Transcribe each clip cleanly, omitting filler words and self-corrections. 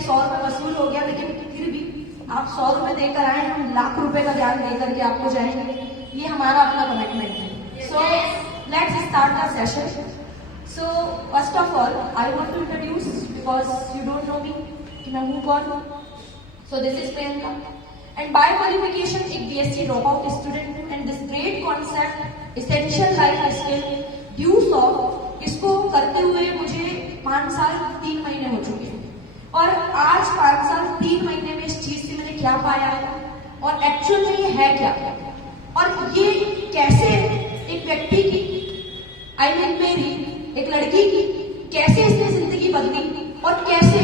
कि 100 रुपए वसूल हो गया, लेकिन फिर भी आप 100 रुपए देकर आए, हम लाख रुपए का ज्ञान देकर के आपको जाएंगे, ये हमारा अपना कमिटमेंट है। So let's start the session. So first of all I want to introduce, because you don't know me कि मैं हूँ कौन। So this is Priyanka and by qualification एक बीएससी ड्रॉप आउट स्टूडेंट हूँ and this great concept essential life skill Dusoft, इसको करते हुए मुझे 5 साल 3 महीने हो चुके हैं। और आज 5 साल 3 महीने में इस चीज से मैंने क्या पाया है और एक्चुअल में ये है क्या, और ये कैसे एक व्यक्ति की मेरी एक लड़की की कैसे इसने जिंदगी बदली और कैसे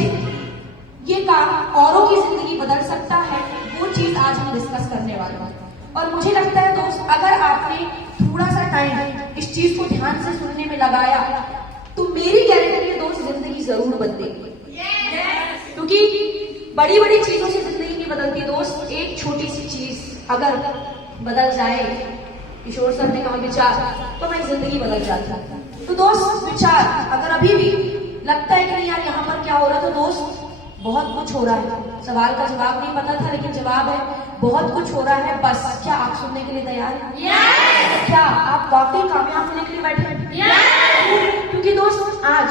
ये काम औरों की जिंदगी बदल सकता है, वो चीज आज हम डिस्कस करने वाले हैं। और मुझे लगता है दोस्त, अगर आपने थोड़ा सा टाइम इस चीज को ध्यान से सुनने में लगाया तो मेरी गारंटी है दोस्त, जिंदगी जरूर बदलेगी। क्योंकि बड़ी बड़ी चीजों से जिंदगी नहीं बदलती दोस्त, एक छोटी सी चीज अगर बदल जाए, किशोर सर ने कहा विचार, तो मेरी जिंदगी बदल जाती है। तो दोस्त विचार, अगर अभी भी लगता है कि नहीं यार यहाँ पर क्या हो रहा है, तो दोस्त बहुत कुछ हो रहा है। सवाल का जवाब नहीं पता था, लेकिन जवाब है, बहुत कुछ हो रहा है। बस क्या आप सुनने के लिए तैयार हैं? क्या आप वाकई कामयाब होने के लिए बैठे हैं? क्योंकि दोस्त आज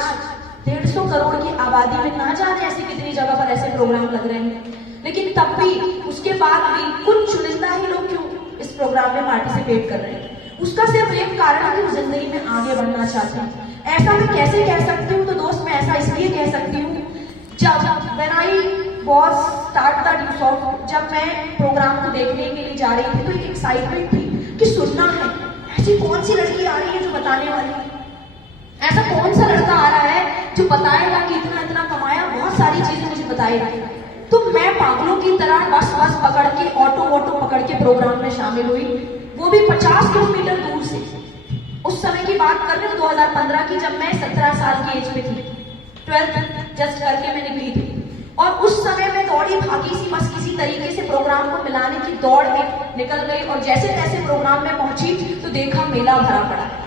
150 करोड़ की आबादी में ना जाने ऐसी कितनी जगह पर ऐसे प्रोग्राम लग रहे हैं, लेकिन तब भी उसके बाद भी कुछ चुनिंदा ही लोग क्यों इस प्रोग्राम में पार्टिसिपेट कर रहे हैं। उसका सिर्फ एक कारण है कि वो जिंदगी में आगे बढ़ना चाहते हैं। ऐसा मैं कैसे कह सकती हूँ? तो दोस्त मैं ऐसा इसलिए कह सकती हूँ, जब when I was start the due soft, जब मैं प्रोग्राम को देखने के लिए जा रही थी तो एक एक्साइटमेंट थी कि सुनना है, ऐसी कौन सी लड़की आ रही है जो बताने वाली है, ऐसा कौन सा लड़का आ रहा है जो बताएगा कि इतना इतना कमाया, बहुत सारी चीजें मुझे बताएगा। तो मैं पागलों की तरह बस पकड़ के, ऑटो पकड़ के प्रोग्राम में शामिल हुई, वो भी 50 किलोमीटर दूर से। उस समय की बात कर रही हूँ 2015 की, जब मैं 17 साल की एज पे थी, 12th जस्ट करके मैं निकली थी। और उस समय मैं दौड़ी भागी सी, बस किसी तरीके से प्रोग्राम को मिलाने की दौड़ में निकल गई। और जैसे तैसे प्रोग्राम में पहुंची तो देखा मेला भरा पड़ा है,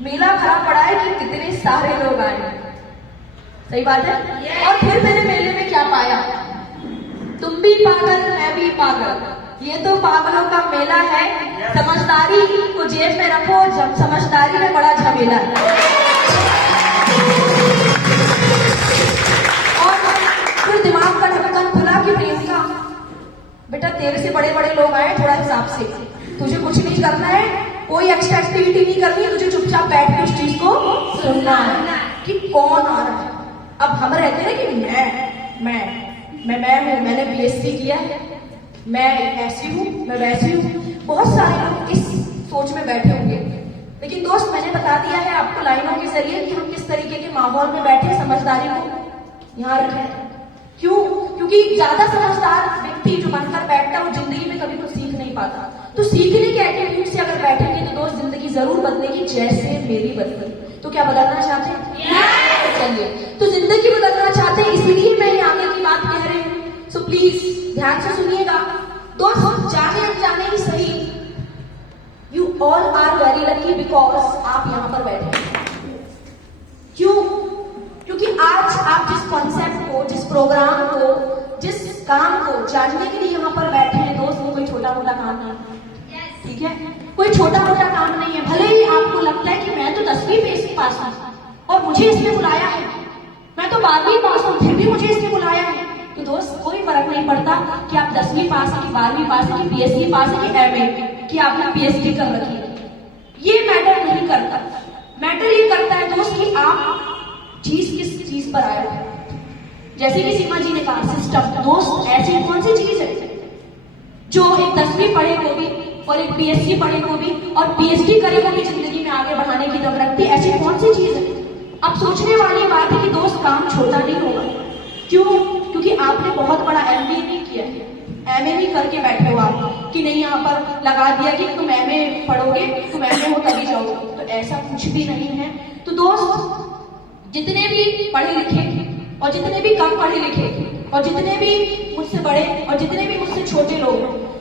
मेला भरा पड़ा है कि कितने सारे लोग आए हैं। सही बात है। और फिर मैंने मेले में क्या पाया? तुम भी पागल, मैं भी पागल, ये तो पागलों का मेला है। समझदारी को जेब में रखो, जब समझदारी में बड़ा झमेला है। और फिर दिमाग का ढक्कन खुला कि प्रियंका बेटा, तेरे से बड़े बड़े लोग आए, थोड़ा हिसाब से, तुझे कुछ नहीं करना है, कोई एक्स्ट्रा एक्टिविटी नहीं करनी है, तुझे चुपचाप बैठ के उस चीज को सुनना है कि कौन आ रहा है। अब हम रहते हैं कि मैं हूँ, मैंने बीएससी किया है, मैं ऐसी हूँ, मैं वैसी हूँ। बहुत सारे लोग इस सोच में बैठे होंगे, लेकिन दोस्त मैंने बता दिया है आपको लाइनों के जरिए कि हम किस तरीके के माहौल में बैठे, समझदारी को यहाँ रखें। क्यों? क्योंकि ज्यादा समझदार व्यक्ति जो बनकर बैठता है वो जिंदगी में कभी कुछ सीख नहीं पाता। तो सीखने के एटीट्यूड से अगर बैठेंगे तो दोस्त जिंदगी जरूर बदलेगी, जैसे मेरी बदली। तो क्या बदलना चाहते हैं? चलिए, तो जिंदगी बदलना चाहते हैं, इसलिए मैं आगे की बात कह रही हूँ। सो प्लीज ध्यान से सुनिएगा दोस्त, जाने अनजाने ही सही, you all are very lucky because आप यहाँ पर बैठे हैं। क्यों? क्योंकि आज आप जिस कॉन्सेप्ट को, जिस प्रोग्राम को, जिस काम को जानने के लिए यहाँ पर बैठे हैं दोस्त, वो कोई छोटा मोटा काम नहीं है। ठीक है, कोई छोटा मोटा काम नहीं है। भले ही आपको लगता है कि मैं तो 10वीं बीएससी पास हूँ और मुझे इसमें बुलाया है, मैं तो 12वीं पास हूँ फिर भी मुझे इसमें बुलाया है, तो दोस्त कोई फर्क नहीं पड़ता कि आप 10वीं पास है कि 12वीं पास है कि बीएससी पास है कि एमए कि आपने पीएचडी कर रखी है, ये मैटर नहीं करता। मैटर ये करता है दोस्त कि आप किस चीज पर आए हो। जैसे कि सीमा जी ने कहा, सिस्टम। दोस्त ऐसी कौन सी चीज है जो एक 10वीं पढ़े को भी और एक बीएससी पढ़े को भी और पीएचडी करे को भी जिंदगी में आगे बढ़ाने की दम रखती है? ऐसी कौन सी चीज है? अब सोचने वाली बात है कि दोस्त काम छोटा नहीं होगा। क्यों? क्योंकि आपने बहुत बड़ा एमबीए नहीं किया है, एमए नहीं करके बैठे हो आप कि नहीं यहाँ पर लगा दिया कि तुम एमए पढ़ोगे, तुम एमए हो तभी जाओगे, तो ऐसा कुछ भी नहीं है। तो दोस्त जितने भी पढ़े लिखे और जितने भी कम पढ़े लिखे और जितने भी मुझसे बड़े और जितने भी मुझसे छोटे लोग,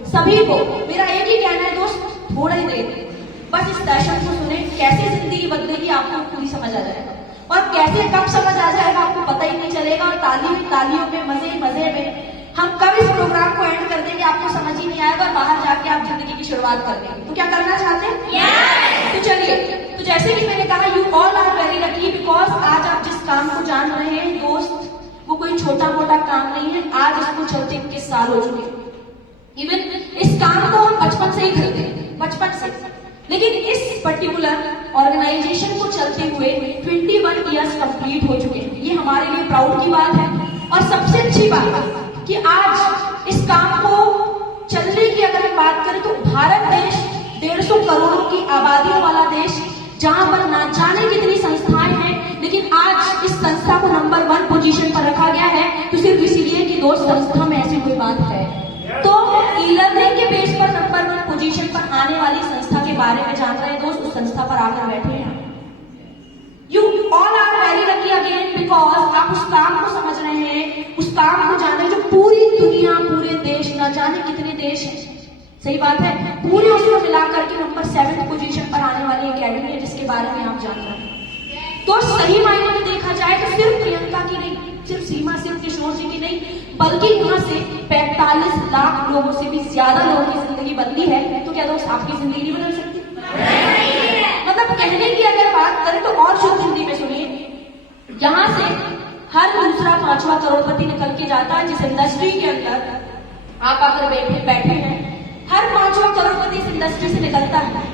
सभी को मेरा एक ही कहना है दोस्त, थोड़ा ही देर बस इस सेशन को सुने, कैसे जिंदगी बदलेगी आपको पूरी समझ आ जाएगा। और कैसे कब समझ आ जाएगा आपको पता ही नहीं चलेगा। और ताली तालियों में, मजे मजे में हम कब इस प्रोग्राम को एंड कर देंगे आपको समझ ही नहीं आएगा, बाहर जाके आप जिंदगी की शुरुआत कर देंगे। तो क्या करना चाहते हैं? तो चलिए, तो जैसे कि मैंने कहा, you all are very lucky because आज आप जिस काम को जान रहे हैं दोस्त, वो कोई छोटा मोटा काम नहीं है। आज इसको चलते 21 साल हो चुके। इवन इस काम को हम बचपन से ही करते हैं, बचपन से, लेकिन इस पर्टिकुलर ऑर्गेनाइजेशन को चलते हुए 21 ईयर्स कंप्लीट हो चुके हैं। ये हमारे लिए प्राउड की बात है। और सबसे अच्छी बात है कि आज इस काम को चलने की अगर हम बात करें तो भारत देश 150 करोड़ की आबादियों वाला देश, जहां पर ना जाने कितनी संस्थाएं हैं, लेकिन आज इस संस्था को नंबर 1 पोजीशन पर रखा गया है, तो सिर्फ इसीलिए कि दोस्त संस्था में ऐसी कोई बात है। तो ई लर्निंग के बेस पर नंबर 1 पोजीशन पर आने वाली संस्था के बारे में जान रहे हैं दोस्त, उस संस्था पर आकर बैठे हैं। You all are very lucky again because आप उस काम को समझ रहे हैं, उस काम को जान रहे हैं जो पूरी दुनिया, पूरे देश, न जाने कितने देश हैं, सही बात है, पूरे उसको मिलाकर के नंबर 7 पोजीशन पर आने वाली एकेडमी है जिसके बारे में आप जान रहे हैं। तो सही मायने में देखा जाए तो सिर्फ प्रियंका की नहीं, सिर्फ सीमा, सिर्फ किशोर जी की नहीं, बल्कि यहाँ से 45 लाख लोगों से भी ज्यादा लोगों की जिंदगी बदली है। तो क्या दोस्त आपकी जिंदगी नहीं बदल सकती? मतलब कहने की अगर बात करें तो और शुद्ध हिंदी में सुनिए, यहाँ से हर दूसरा 5वां करोड़पति निकल के जाता है जिस इंडस्ट्री के अंदर आप आकर बैठे हैं। हर 5वां करोड़पति इस इंडस्ट्री से निकलता है।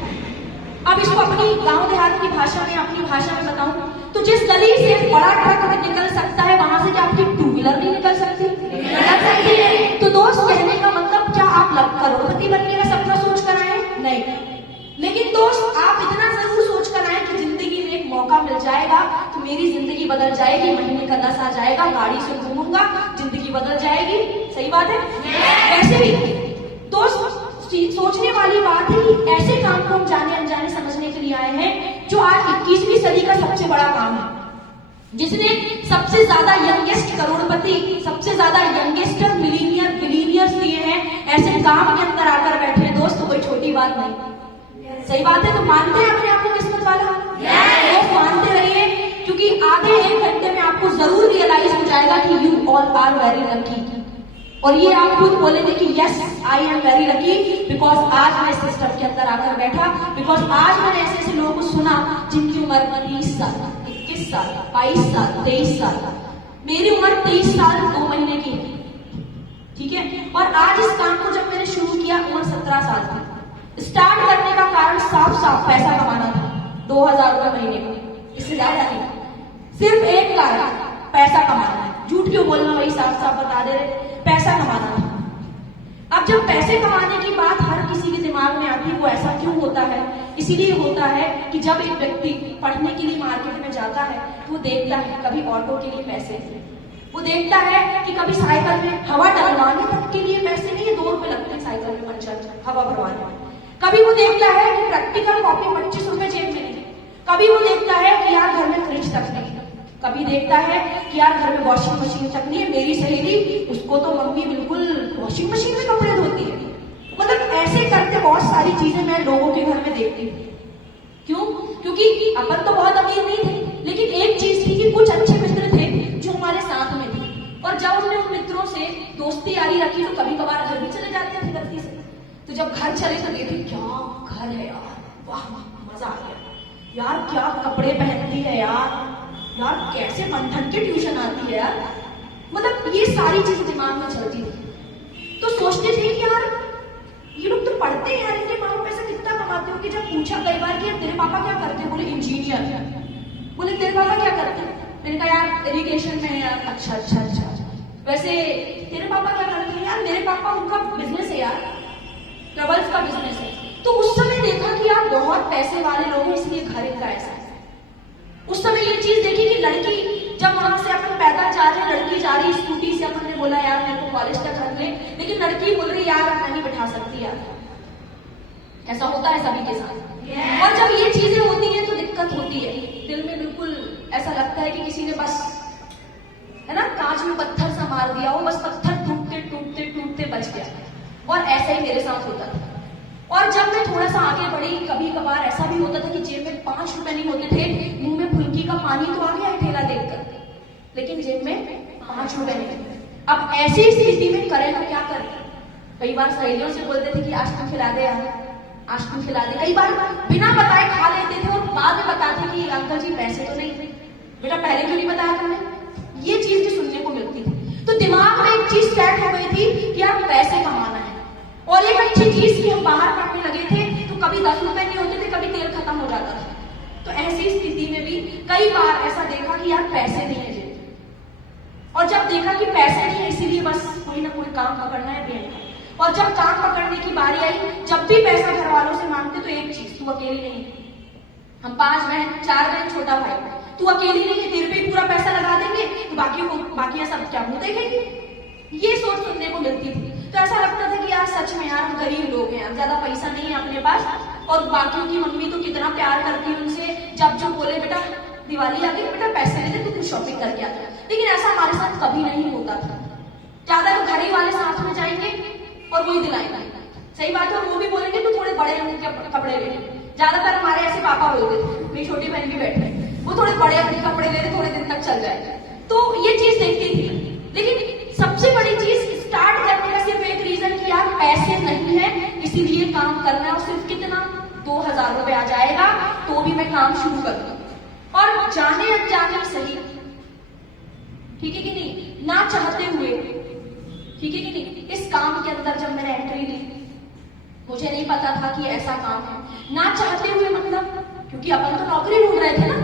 अब इसको अपनी गांव देहात की भाषा में, अपनी भाषा में बताऊं तो जिस गली से बड़ा ट्रक निकल सकता है, वहां से क्या आपकी 2 व्हीलर नहीं निकल सकती? निकल सकती है। तो दोस्त कहने का मतलब, क्या आप करोड़पति बनने का सपना सोच कर आए? नहीं। लेकिन दोस्त आप इतना जरूर सोच कर आए कि जिंदगी में एक मौका मिल जाएगा तो मेरी जिंदगी बदल जाएगी, महीने का 10 आ जाएगा, गाड़ी से घूमूंगा, जिंदगी बदल जाएगी। सही बात है? वैसे भी दोस्त सोचने वाली बात है कि ऐसे काम को हम जाने अनजाने समझने के लिए आए हैं जो आज 21वीं सदी का सबसे बड़ा काम है, जिसने सबसे ज्यादा यंगेस्ट करोड़पति, सबसे ज्यादा यंगेस्ट बिलीनियर्स दिए हैं। ऐसे काम के अंदर आकर बैठे दोस्त, कोई छोटी बात नहीं। सही बात है? तो मानते हैं अपने आप को किस्मत वाला? दोस्त मानते रहिए, क्योंकि आधे 1 घंटे में आपको जरूर रियलाइज हो जाएगा कि you all are very lucky. और ये आप खुद बोलेंगे कि yes I am very lucky because आज मैं सिस्टम के अंदर आकर बैठा, बिकॉज आज मैंने ऐसे ऐसे लोगों को सुना जिनकी उम्र 30 साल, 21 साल, 22 साल, 23 साल। मेरी उम्र 23 साल 2 महीने की है, ठीक है? और आज इस काम को जब मैंने शुरू किया, उम्र 17 साल थी। स्टार्ट करने का कारण साफ साफ पैसा कमाना था, 2000 रुपए महीने का, इससे ज्यादा नहीं। सिर्फ एक कारण, पैसा कमाना है। झूठ क्यों बोलना, वही साफ साफ बता दे रहे, पैसा कमाना है। अब जब पैसे कमाने की बात हर किसी के दिमाग में आती है, वो ऐसा क्यों होता है? इसीलिए होता है कि जब एक व्यक्ति पढ़ने के लिए मार्केट में जाता है तो वो देखता है कभी ऑटो के लिए पैसे, वो देखता है कि कभी साइकिल में हवा डलवाने तक के लिए पैसे नहीं, 2 रुपए लगते हैं साइकिल में पंचर हवा भरवाने में। कभी वो देखता है कि प्रैक्टिकल कॉपी 25 रुपए जेब में नहीं, कभी वो देखता है कि यार घर में फ्रिज तक नहीं, कभी देखता है कि यार घर में वॉशिंग मशीन तक नहीं है। मेरी सहेली, उसको तो मम्मी बिल्कुल वॉशिंग मशीन में कपड़े धोती है। मतलब ऐसे करते बहुत सारी चीजें मैं लोगों के घर में देखती हूँ। क्यों? क्योंकि अपन तो बहुत अमीर नहीं थे, लेकिन एक चीज थी कि कुछ अच्छे मित्र थे जो हमारे साथ में थे, और जब हमने उन मित्रों से दोस्ती यारी रखी तो कभी कभार घर भी चले जाते थे गलती से। तो जब घर चले तो देखे क्या घर है यार, वाह मजा आ गया यार, क्या कपड़े पहनती है यार, यार कैसे मंथन की ट्यूशन आती है यार। मतलब ये सारी चीजें दिमाग में चलती थी। तो सोचते थे कि यार ये लोग तो पढ़ते हैं यार, इनके माँ बाप पैसा कितना कमाते हो? कि जब पूछा कई बार कि तेरे पापा क्या करते हैं, बोले इंजीनियर। बोले तेरे पापा क्या करते हैं? मैंने कहा यार इरिगेशन में यार। अच्छा अच्छा अच्छा, वैसे तेरे पापा क्या करते हैं? यार मेरे पापा, उनका बिजनेस है यार, ट्रेवल्स का बिजनेस है। तो उस समय देखा कि यार बहुत पैसे वाले लोग हैं, इसलिए घर इनका ऐसा है। उस समय ये चीज देखी कि लड़की जब वहां से अपन पैदल जा रहे, लड़की जा रही स्कूटी से, अपन ने बोला यार मेरे को कॉलेज तक रख ले, लेकिन लड़की बोल रही यार मैं नहीं बैठा सकती यार। ऐसा होता है सभी के साथ। और जब ये चीजें होती हैं तो दिक्कत होती है, दिल में बिल्कुल ऐसा लगता है कि किसी ने बस, है ना, कांच में पत्थर सा मार दिया हो, बस पत्थर टूटते टूटते टूटते बच गया। और ऐसा ही मेरे साथ होता था। और जब मैं थोड़ा सा आगे बढ़ी, कभी कभार ऐसा भी होता था कि जेब में 5 रुपए नहीं होते थे, मुंह में फुल्की का पानी तो आ गया है ठेला देखकर, लेकिन जेब में 5 रुपए नहीं। अब ऐसी स्थिति में करें तो क्या करें? कई बार सहेलियों से बोलते थे कि आज तू खिला दे यार, आज तू खिला दे। कई बार बिना बताए खा लेते थे और बाद में बताते कि अंकल जी पैसे तो नहीं थे, बेटा पहले क्यों नहीं बताया तुमने? ये चीज भी सुनने को मिलती थी। तो दिमाग में एक चीज सेट हो गई थी कि यार पैसे कमाना है, और एक अच्छी चीज की हम बाहर काटने लगे थे तो कभी 10 रुपए नहीं होते थे, कभी तेल खत्म हो जाता था। तो ऐसी स्थिति में भी कई बार ऐसा देखा कि यार पैसे नहीं है जेब, और जब देखा कि पैसे नहीं है इसीलिए बस कोई ना कोई काम पकड़ना है बेन। और जब काम पकड़ने की बारी आई, जब भी पैसा घर वालों से मांगते तो एक चीज, तू अकेली नहीं है, हम 5 बहन 4 बहन छोटा भाई, तू अकेली नहीं है, तेरे पे पूरा पैसा लगा देंगे तो बाकी सब क्या मुंह देखेंगे? ये सोच सुनने को मिलती थी। तो ऐसा लगता था कि यार सच में यार हम गरीब लोग हैं, ज्यादा पैसा नहीं है अपने पास, और बाकियों की मम्मी तो कितना प्यार करती है उनसे, जब जो बोले बेटा दिवाली आ गई बेटा पैसे ले दे तू कुछ शॉपिंग करके आता। लेकिन ऐसा हमारे साथ कभी नहीं होता था। ज्यादा तो घर ही वाले साथ में जाएंगे और वही दिलाएंगे, सही बात है, और वो भी बोलेंगे तू थोड़े बड़े रंग के कपड़े ले। ज्यादातर हमारे ऐसे पापा बोलते थे, मेरी छोटी बहन भी बैठे, वो थोड़े बड़े अपने कपड़े ले रहे, थोड़े दिन तक चल जाए। तो ये चीज देखती थी। लेकिन सबसे बड़ी चीज स्टार्ट करने का सिर्फ एक रीजन कि यार पैसे नहीं है इसीलिए काम करना है, और सिर्फ कितना 2000 रुपए आ जाएगा तो भी मैं काम शुरू करूंगा। और जाने अनजाने सही, ठीक है कि नहीं, ना चाहते हुए, ठीक है कि नहीं, इस काम के अंदर जब मैंने एंट्री ली, मुझे नहीं पता था कि ऐसा काम है। ना चाहते हुए मतलब, क्योंकि अपन तो नौकरी ढूंढ रहे थे ना,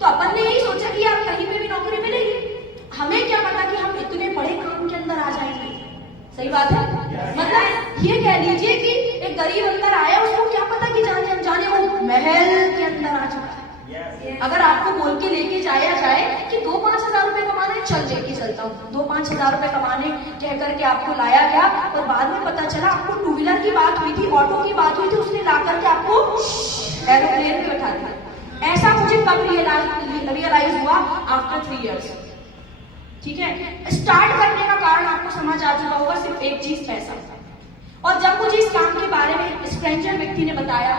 तो अपन ने यही सोचा कि यार कहीं पे भी नौकरी मिलेगी, हमें क्या पता कि हम इतने बड़े काम के अंदर आ जाएंगे। सही बात है, मतलब ये कह लीजिए कि एक गरीब अंदर आया, उसको क्या पता कि जाने अनजाने वो महल के अंदर आ चुका है। अगर आपको बोल के लेके जाया जाए कि 2-5 हजार रुपए कमाने, चल लेके चलता हूँ, 2-5 हजार रुपए कमाने कह करके आपको लाया गया, और बाद में पता चला आपको 2 व्हीलर की बात हुई थी, ऑटो की बात हुई थी, उसने ला करके आपको एरोप्लेन में बैठा दिया। ऐसा मुझे कब रियलाइज हुआ? After 3 years। ठीक है, स्टार्ट करने का कारण आपको समझ आ चुका होगा, सिर्फ एक चीज पैसा। और जब मुझे इस काम के बारे में स्ट्रेंजर व्यक्ति ने बताया,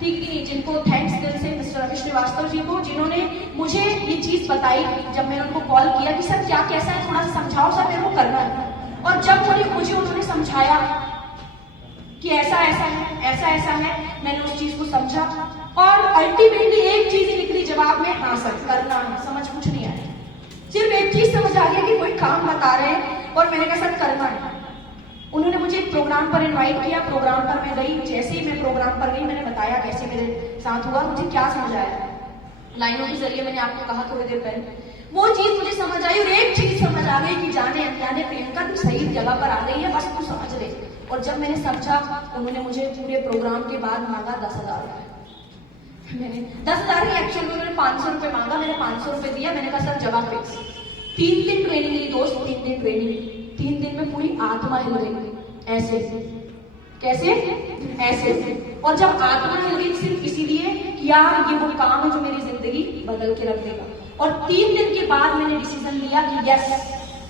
ठीक है, जिनको थैंक्स दिल से मिस्टर रवि श्रीवास्तव जी को, जिन्होंने मुझे ये चीज बताई, जब मैंने उनको कॉल किया कि सर क्या कैसा है, थोड़ा समझाओ सर, मेरे को करना है। और जब मुझे उन्होंने समझाया कि ऐसा ऐसा है, ऐसा ऐसा है, मैंने उस चीज को समझा, और अल्टीमेटली एक चीज ही निकली जवाब में, हाँ सर करना है। समझ कुछ नहीं आया, सिर्फ एक चीज समझ आ गया कि कोई काम बता रहे हैं, और मैंने कहा सर करना है। उन्होंने मुझे एक प्रोग्राम पर इनवाइट किया, प्रोग्राम पर मैं गई। जैसे ही मैं प्रोग्राम पर गई, मैंने बताया कैसे मेरे साथ हुआ, मुझे क्या समझ आया, लाइनों के जरिए मैंने आपको कहा थोड़ी देर पहले, वो चीज मुझे समझ आई। और एक चीज समझ आ गई कि जाने अनजाने प्रियंका तू सही जगह पर आ गई है, बस तू समझ ले। और जब मैंने समझा, उन्होंने मुझे पूरे प्रोग्राम के बाद मांगा 10,000 रुपए। मैंने 10,000 ही, एक्चुअल में उन्होंने 500 रुपए मांगा, मैंने 500 रुपए दिया। मैंने कहा सर जगह फिक्स। 3 दिन ट्रेनिंग ली दोस्त, 3 दिन ट्रेनिंग, 3 दिन में पूरी आत्मा हिल गई। ऐसे कैसे? ऐसे। और जब आत्मा हिल गई सिर्फ इसीलिए कि यार ये वो काम है जो मेरी जिंदगी बदल के रख देगा। और 3 दिन के बाद मैंने डिसीजन लिया कि yes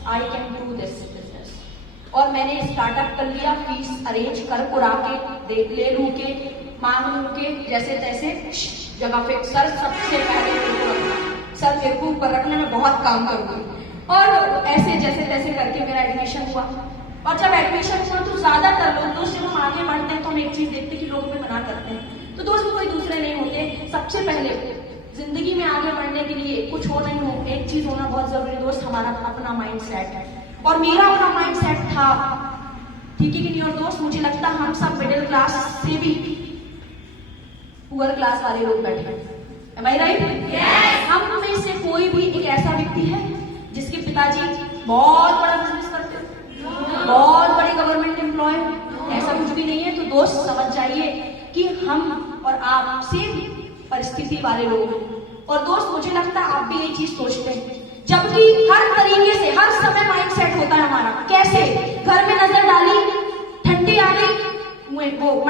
I can do this business, और मैंने स्टार्टअप कर लिया। फीस अरेंज कर कुरा के, ले लू के, मांग लू के, जैसे तैसे जगह पे सर सबसे पहले मेरे को रखना, सर मेरे को ऊपर रखना, मैं बहुत काम करूंगी। और ऐसे जैसे तैसे करके मेरा एडमिशन हुआ। और जब एडमिशन हुआ तो ज्यादातर लोग, दोस्त जब हम आगे बढ़ते हैं तो हम एक चीज देखते हैं कि लोग हमें मना करते हैं, तो दोस्त कोई दूसरे नहीं होते। सबसे पहले जिंदगी में आगे बढ़ने के लिए कुछ हो नहीं हो, एक चीज होना बहुत जरूरी दोस्त, हमारा अपना माइंड सेट है। और मेरा अपना माइंड सेट था, ठीक है कि नहीं। और दोस्त मुझे लगता है हम सब मिडिल क्लास से भी पुअर क्लास वाले लोग बैठे हैं, am I right? Yes. हम में से कोई भी एक ऐसा व्यक्ति है जिसके पिताजी बहुत बड़ा बिजनेस करते हैं, बहुत बड़े गवर्नमेंट एम्प्लॉय, ऐसा कुछ भी नहीं है। तो दोस्त समझ जाइए कि हम और आप सेम परिस्थिति वाले लोग हैं। और दोस्त मुझे लगता है आप भी यही चीज सोचते हैं, जबकि हर तरीके से हर समय माइंड सेट होता है हमारा। कैसे? घर में नजर डाली, ठंडी आ गई, वो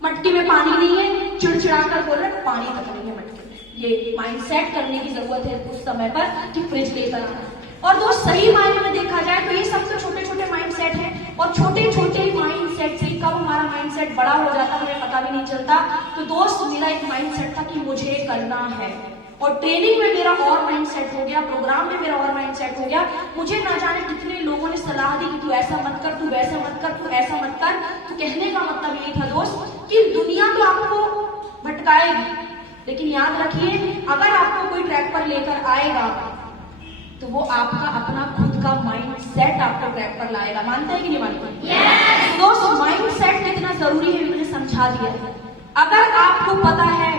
मटकी में पानी नहीं है, चिड़चिड़ा कर बोल रहे पानी तक नहीं है मटकी में। ये माइंड सेट करने की जरूरत है उस समय पर कि फ्रिज लेकर आना। और दोस्त सही मायने में देखा जाए तो ये सबसे छोटे छोटे माइंड सेट है, और छोटे छोटे माइंड सेट से कब हमारा माइंड सेट बड़ा हो जाता है हमें पता भी नहीं चलता। तो दोस्त मेरा एक माइंड सेट था कि मुझे करना है, और ट्रेनिंग में मेरा और माइंड सेट हो गया, प्रोग्राम में मेरा और माइंड सेट हो गया। मुझे ना जाने कितने लोगों ने सलाह दी कि तू ऐसा मत कर, तू वैसा मत कर, तू ऐसा मत कर। तो कहने का मतलब यही था दोस्त कि दुनिया तो आपको भटकाएगी, लेकिन याद रखिए अगर आपको कोई ट्रैक पर लेकर आएगा तो वो आपका अपना खुद का माइंड सेट आपको ट्रैक पर लाएगा। मानते हैं कि नहीं मानते? yes! दोस्त माइंड सेट कितना जरूरी है मैंने समझा दिया है। अगर आपको पता है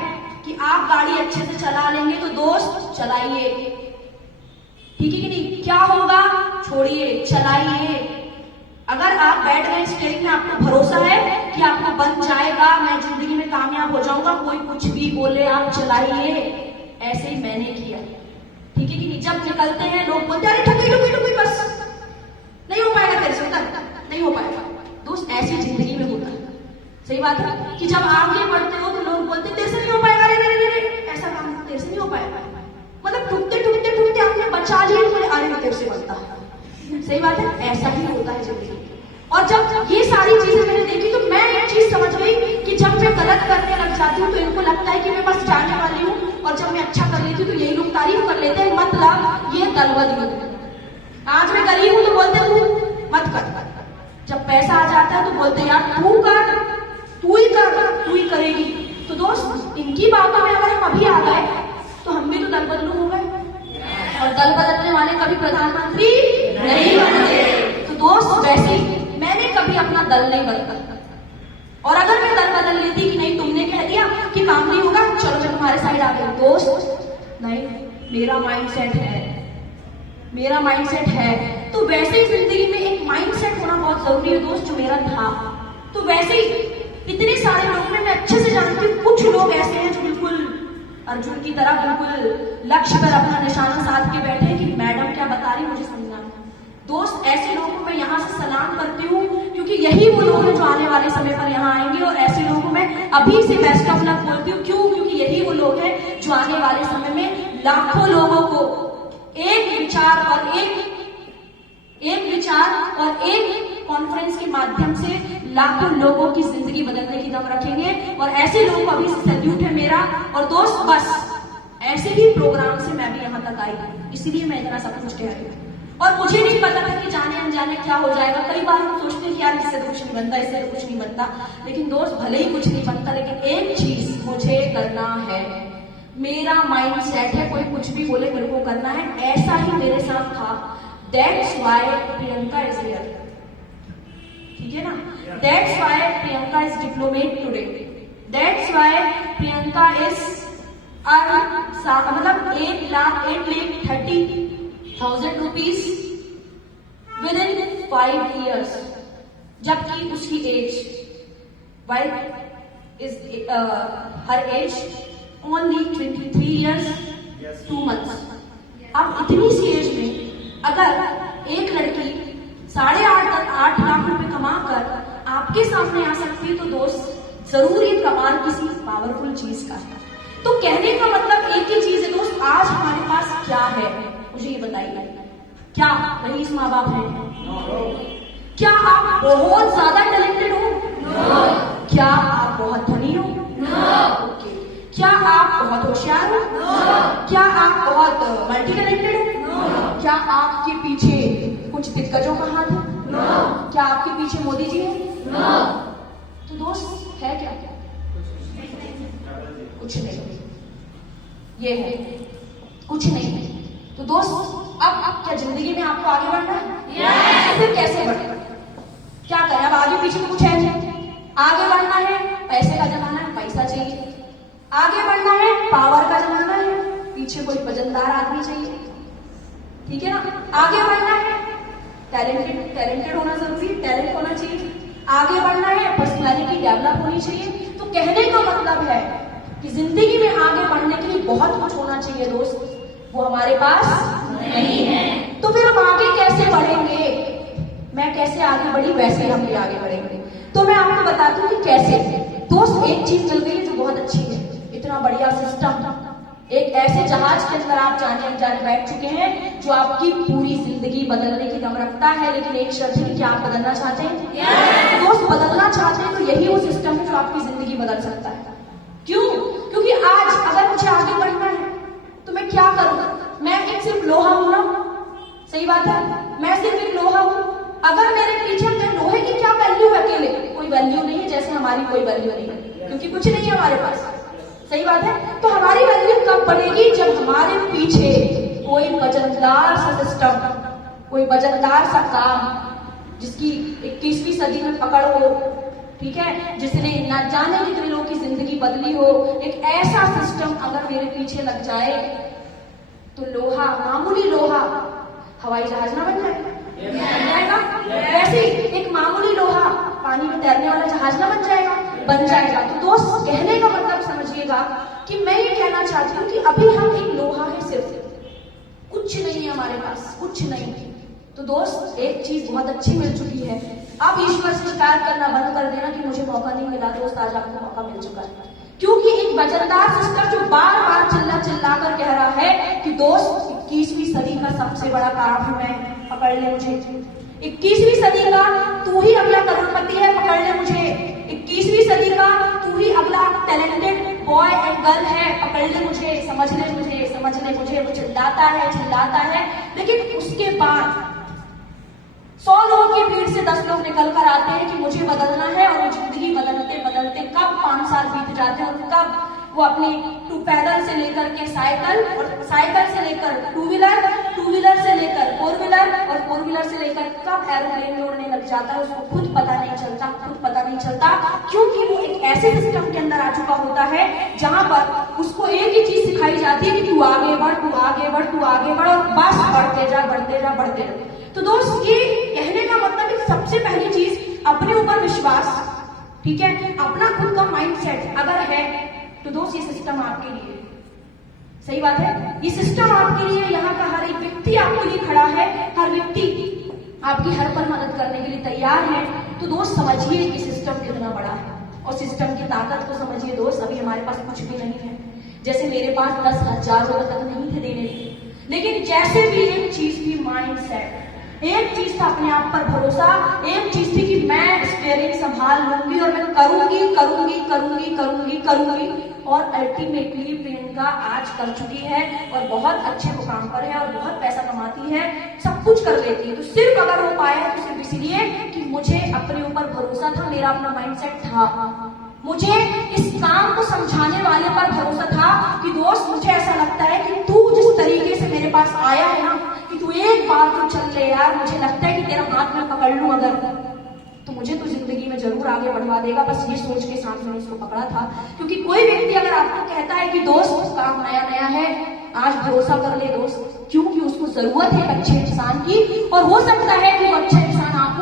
कि आप गाड़ी अच्छे से चला लेंगे तो दोस्त चलाइए, ठीक है कि नहीं? क्या होगा? छोड़िए, चलाइए। अगर आप बैठ गए स्टीयरिंग में, आपको भरोसा है कि आपको बन जाएगा, मैं जिंदगी में कामयाब हो जाऊंगा, कोई कुछ भी बोले आप चलाइए। ऐसे ही मैंने किया, ठीक है कि नहीं? जब निकलते हैं लोग बोलते हैं अरे ठुकी बस नहीं हो पाएगा तेरे से, नहीं हो पाएगा। दोस्त ऐसी जिंदगी में होता है, सही बात है कि जब आगे बढ़ते हो तो लोग बोलते तेरे से नहीं हो पाएगा, ऐसा काम तेरे से नहीं हो पाएगा। मतलब ठुकते ठुकते ठुकते आपने बचा लिया तो अरे तेरे से बनता है, सही बात है। ऐसा ही होता है जिंदगी। और जब ये सारी चीजें मैंने देखी तो मैं एक चीज समझ गई कि जब मैं गलत करने लग जाती हूँ तो इनको लगता है कि मैं बस जाने वाली हूँ, और जब मैं अच्छा कर लेती हूँ तो यही लोग तारीफ कर लेते हैं, मतलब ये दलबदी। आज मैं गरीब हूँ तो बोलते तू मत कर, जब पैसा आ जाता है तो बोलते यार तू कर, तू ही करेगी। तो दोस्त इनकी बातों में अगर हम अभी आ गए तो हम भी तो दल बदलू हो गए, और दल बदलने वाले कभी प्रधानमंत्री नहीं बनते। तो दोस्त वैसे ही मैंने कभी अपना दल नहीं बदला, और अगर मैं दल बदल लेती कि नहीं तुमने कह दिया कि काम नहीं होगा चलो मैं तुम्हारे साइड आ गई, दोस्त नहीं, मेरा माइंडसेट है। तो वैसे ही जिंदगी में एक माइंडसेट होना बहुत जरूरी है दोस्त, जो मेरा था। तो वैसे ही इतने सारे लोग में मैं अच्छे से जानती हूँ, कुछ लोग ऐसे हैं जो बिल्कुल अर्जुन की तरह बिल्कुल लक्ष्य पर अपना निशाना साध के बैठे हैं कि मैडम क्या बता रही मुझे समझना। दोस्त ऐसे लोगों को मैं यहाँ से सलाम करती हूँ, क्योंकि यही वो लोग हैं जो आने वाले समय पर यहाँ आएंगे, और ऐसे लोगों को मैं अभी से बेस्ट ऑफ लक बोलती हूँ। क्यों? क्योंकि यही वो लोग हैं जो आने वाले समय में लाखों लोगों को एक विचार और एक कॉन्फ्रेंस के माध्यम से लाखों लोगों की जिंदगी बदलने की दम रखेंगे। और ऐसे लोगों को अभी सैल्यूट है मेरा। और दोस्त बस ऐसे ही प्रोग्राम से मैं भी यहाँ तक आई, इसीलिए मैं इतना सब कुछ कह रही हूँ। और मुझे नहीं पता था कि जाने अनजाने क्या हो जाएगा। कई बार हम सोचते हैं कि यार इससे तो कुछ नहीं बनता, इससे तो कुछ नहीं बनता, लेकिन दोस्त भले ही कुछ नहीं बनता, लेकिन एक चीज मुझे करना है, मेरा माइंड सेट है, कोई कुछ भी बोले मेरे को करना है। ऐसा ही मेरे साथ था। That's why Priyanka is here, ठीक है ना? That's why Priyanka is diplomat today. That's why Priyanka is मतलब 8,30,000 रुपीज विद इन 5 years, जबकि उसकी एज हर एज only 23 years 2 months। अब इतनी सी एज में अगर एक लड़की 8.5 लाख रुपए कमाकर आपके सामने आ सकती है तो दोस्त जरूर ये कमाल किसी पावरफुल चीज का है। तो कहने का मतलब एक ही चीज है दोस्त, आज हमारे पास क्या है मुझे ये बताइए। क्या रईस माँ बाप है? क्या आप बहुत ज्यादा टैलेंटेड हो? क्या आप बहुत धनी हो? ओके। क्या आप बहुत होशियार हो? क्या आप बहुत मल्टी टैलेंटेड हो? क्या आपके पीछे कुछ दिग्गजों का हाथ है? क्या आपके पीछे मोदी जी है? तो दोस्त है क्या? कुछ नहीं, ये है कुछ नहीं। तो दोस्त अब क्या जिंदगी में आपको आगे बढ़ना है? फिर कैसे बढ़े? क्या करें? अब आगे पीछे तो कुछ है नहीं। आगे बढ़ना है, पैसे का जमाना है, पैसा चाहिए। आगे बढ़ना है, पावर का जमाना है, पीछे कोई वजनदार आदमी चाहिए, ठीक है ना? आगे बढ़ना है, टैलेंटेड होना जरूरी, टैलेंट होना चाहिए। आगे बढ़ना है, पर्सनैलिटी डेवलप होनी चाहिए। तो कहने का मतलब है कि जिंदगी में आगे बढ़ने के लिए बहुत कुछ होना चाहिए दोस्त, वो हमारे पास नहीं है। तो फिर हम आगे कैसे बढ़ेंगे? मैं कैसे आगे बढ़ी वैसे हम भी आगे बढ़ेंगे। तो मैं आपको बताती हूँ कि कैसे। दोस्त एक चीज मिल गई है जो बहुत अच्छी है, इतना बढ़िया सिस्टम। एक ऐसे जहाज के अंदर आप जाने अनजाने बैठ चुके हैं जो आपकी पूरी जिंदगी बदलने की दम रखता है, लेकिन एक शर्त है कि आप बदलना चाहते हैं। दोस्त बदलना चाहते हैं तो यही वो सिस्टम है जो आपकी जिंदगी बदल सकता है। क्यों? क्योंकि आज अगर मुझे आगे बढ़ना है तो मैं क्या करूं? मैं एक सिर्फ लोहा हूं ना, सही बात है, मैं सिर्फ एक लोहा हूं। अगर मेरे पीछे तो लोहे की क्या वैल्यू है? अकेले कोई वैल्यू नहीं है, जैसे हमारी कोई वैल्यू नहीं है, क्योंकि कुछ नहीं है हमारे पास, सही बात है। तो हमारी वैल्यू कब बढ़ेगी? जब हमारे पीछे कोई वजनदार सा सिस्टम, कोई वजनदार सा काम, जिसकी 21वीं सदी में पकड़ हो, ठीक है, जिसने ना जाने कितने लोगों की जिंदगी बदली हो, एक ऐसा सिस्टम अगर मेरे पीछे लग जाए तो लोहा, मामूली लोहा हवाई जहाज ना बन जाएगा? वैसे एक मामूली लोहा पानी में तैरने वाला जहाज ना बन जाएगा? बन जाएगा। तो दोस्त, कहने का मतलब समझिएगा कि मैं ये कहना चाहती हूँ कि अभी हम एक लोहा है, सिर्फ कुछ नहीं है हमारे पास, कुछ नहीं। तो दोस्त, एक चीज बहुत अच्छी मिल चुकी है। अब ईश्वर से शिकायत करना बंद कर देना कि मुझे मौका नहीं मिला। दोस्त, आज आपको मौका मिल चुका है, क्योंकि एक वजनदार सिस्टम जो बार बार चिल्ला कर कह रहा है कि दोस्त 21वीं सदी का सबसे बड़ा काम मैं, पकड़ ले मुझे। 21वीं सदी का तू ही अगला करोड़पति है, पकड़ ले मुझे। 21वीं सदी का तू ही अगला टैलेंटेड बॉय एंड गर्ल है, पकड़ ले मुझे, समझ ले मुझे, समझ ले मुझे। वो चिल्लाता है, लेकिन उसके बाद 100 लोगों की भीड़ से 10 लोग निकल कर आते हैं कि मुझे बदलना है, और वो जिंदगी बदलते बदलते कब 5 साल बीत जाते हैं, और कब वो अपनी 2 पैडल से लेकर के साइकिल, और साइकिल से लेकर 2 व्हीलर, 2 व्हीलर से लेकर 4 व्हीलर, और 4 व्हीलर से लेकर कब एरोप्लेन में उड़ने लग जाता है, उसको खुद पता नहीं चलता, क्योंकि वो एक ऐसे सिस्टम के अंदर आ चुका होता है जहां पर उसको एक ही चीज सिखाई जाती है कि तू आगे बढ़, तू आगे बढ़, तू आगे बढ़, और बस बढ़ते जा। तो दोस्त, ये कहने का मतलब है सबसे पहली चीज अपने ऊपर विश्वास, ठीक है, अपना खुद का माइंडसेट अगर है तो दोस्त ये सिस्टम आपके लिए, सही बात है, ये सिस्टम आपके लिए, यहाँ का हर एक व्यक्ति आपके लिए खड़ा है, हर व्यक्ति आपकी हर पल मदद करने के लिए तैयार है। तो दोस्त, समझिए कि सिस्टम कितना बड़ा है, और सिस्टम की ताकत को समझिए दोस्त। अभी हमारे पास कुछ भी नहीं है, जैसे मेरे पास 10,000 रुपए तक नहीं थे देने के, लेकिन जैसे भी एक चीज थी माइंडसेट, एक चीज था अपने आप पर भरोसा, एक चीज थी कि मैं स्टीयरिंग संभाल लूंगी और मैं करूंगी, और अल्टीमेटली प्रियंका आज कर चुकी है, और बहुत अच्छे मुकाम पर है, और बहुत पैसा कमाती है, सब कुछ कर लेती है। तो सिर्फ अगर वो पाया है तो सिर्फ इसलिए कि मुझे अपने ऊपर भरोसा था, मेरा अपना माइंडसेट था, मुझे इस काम को समझाने वाले पर भरोसा था कि दोस्त, मुझे ऐसा लगता है कि तू जिस तरीके से मेरे पास आया है ना, कि तू एक बार तो चल ले यार, मुझे लगता है कि तेरा हाथ में पकड़ लूं अगर, तो मुझे तो जिंदगी में जरूर आगे बढ़वा देगा। बस ये सोच के साथ मैंने उसको पकड़ा था, क्योंकि कोई व्यक्ति अगर आपको कहता है कि दोस्त काम नया है, आज भरोसा कर ले दोस्त, क्योंकि उसको जरूरत है अच्छे इंसान की, और हो सकता है कि वो अच्छा इंसान आप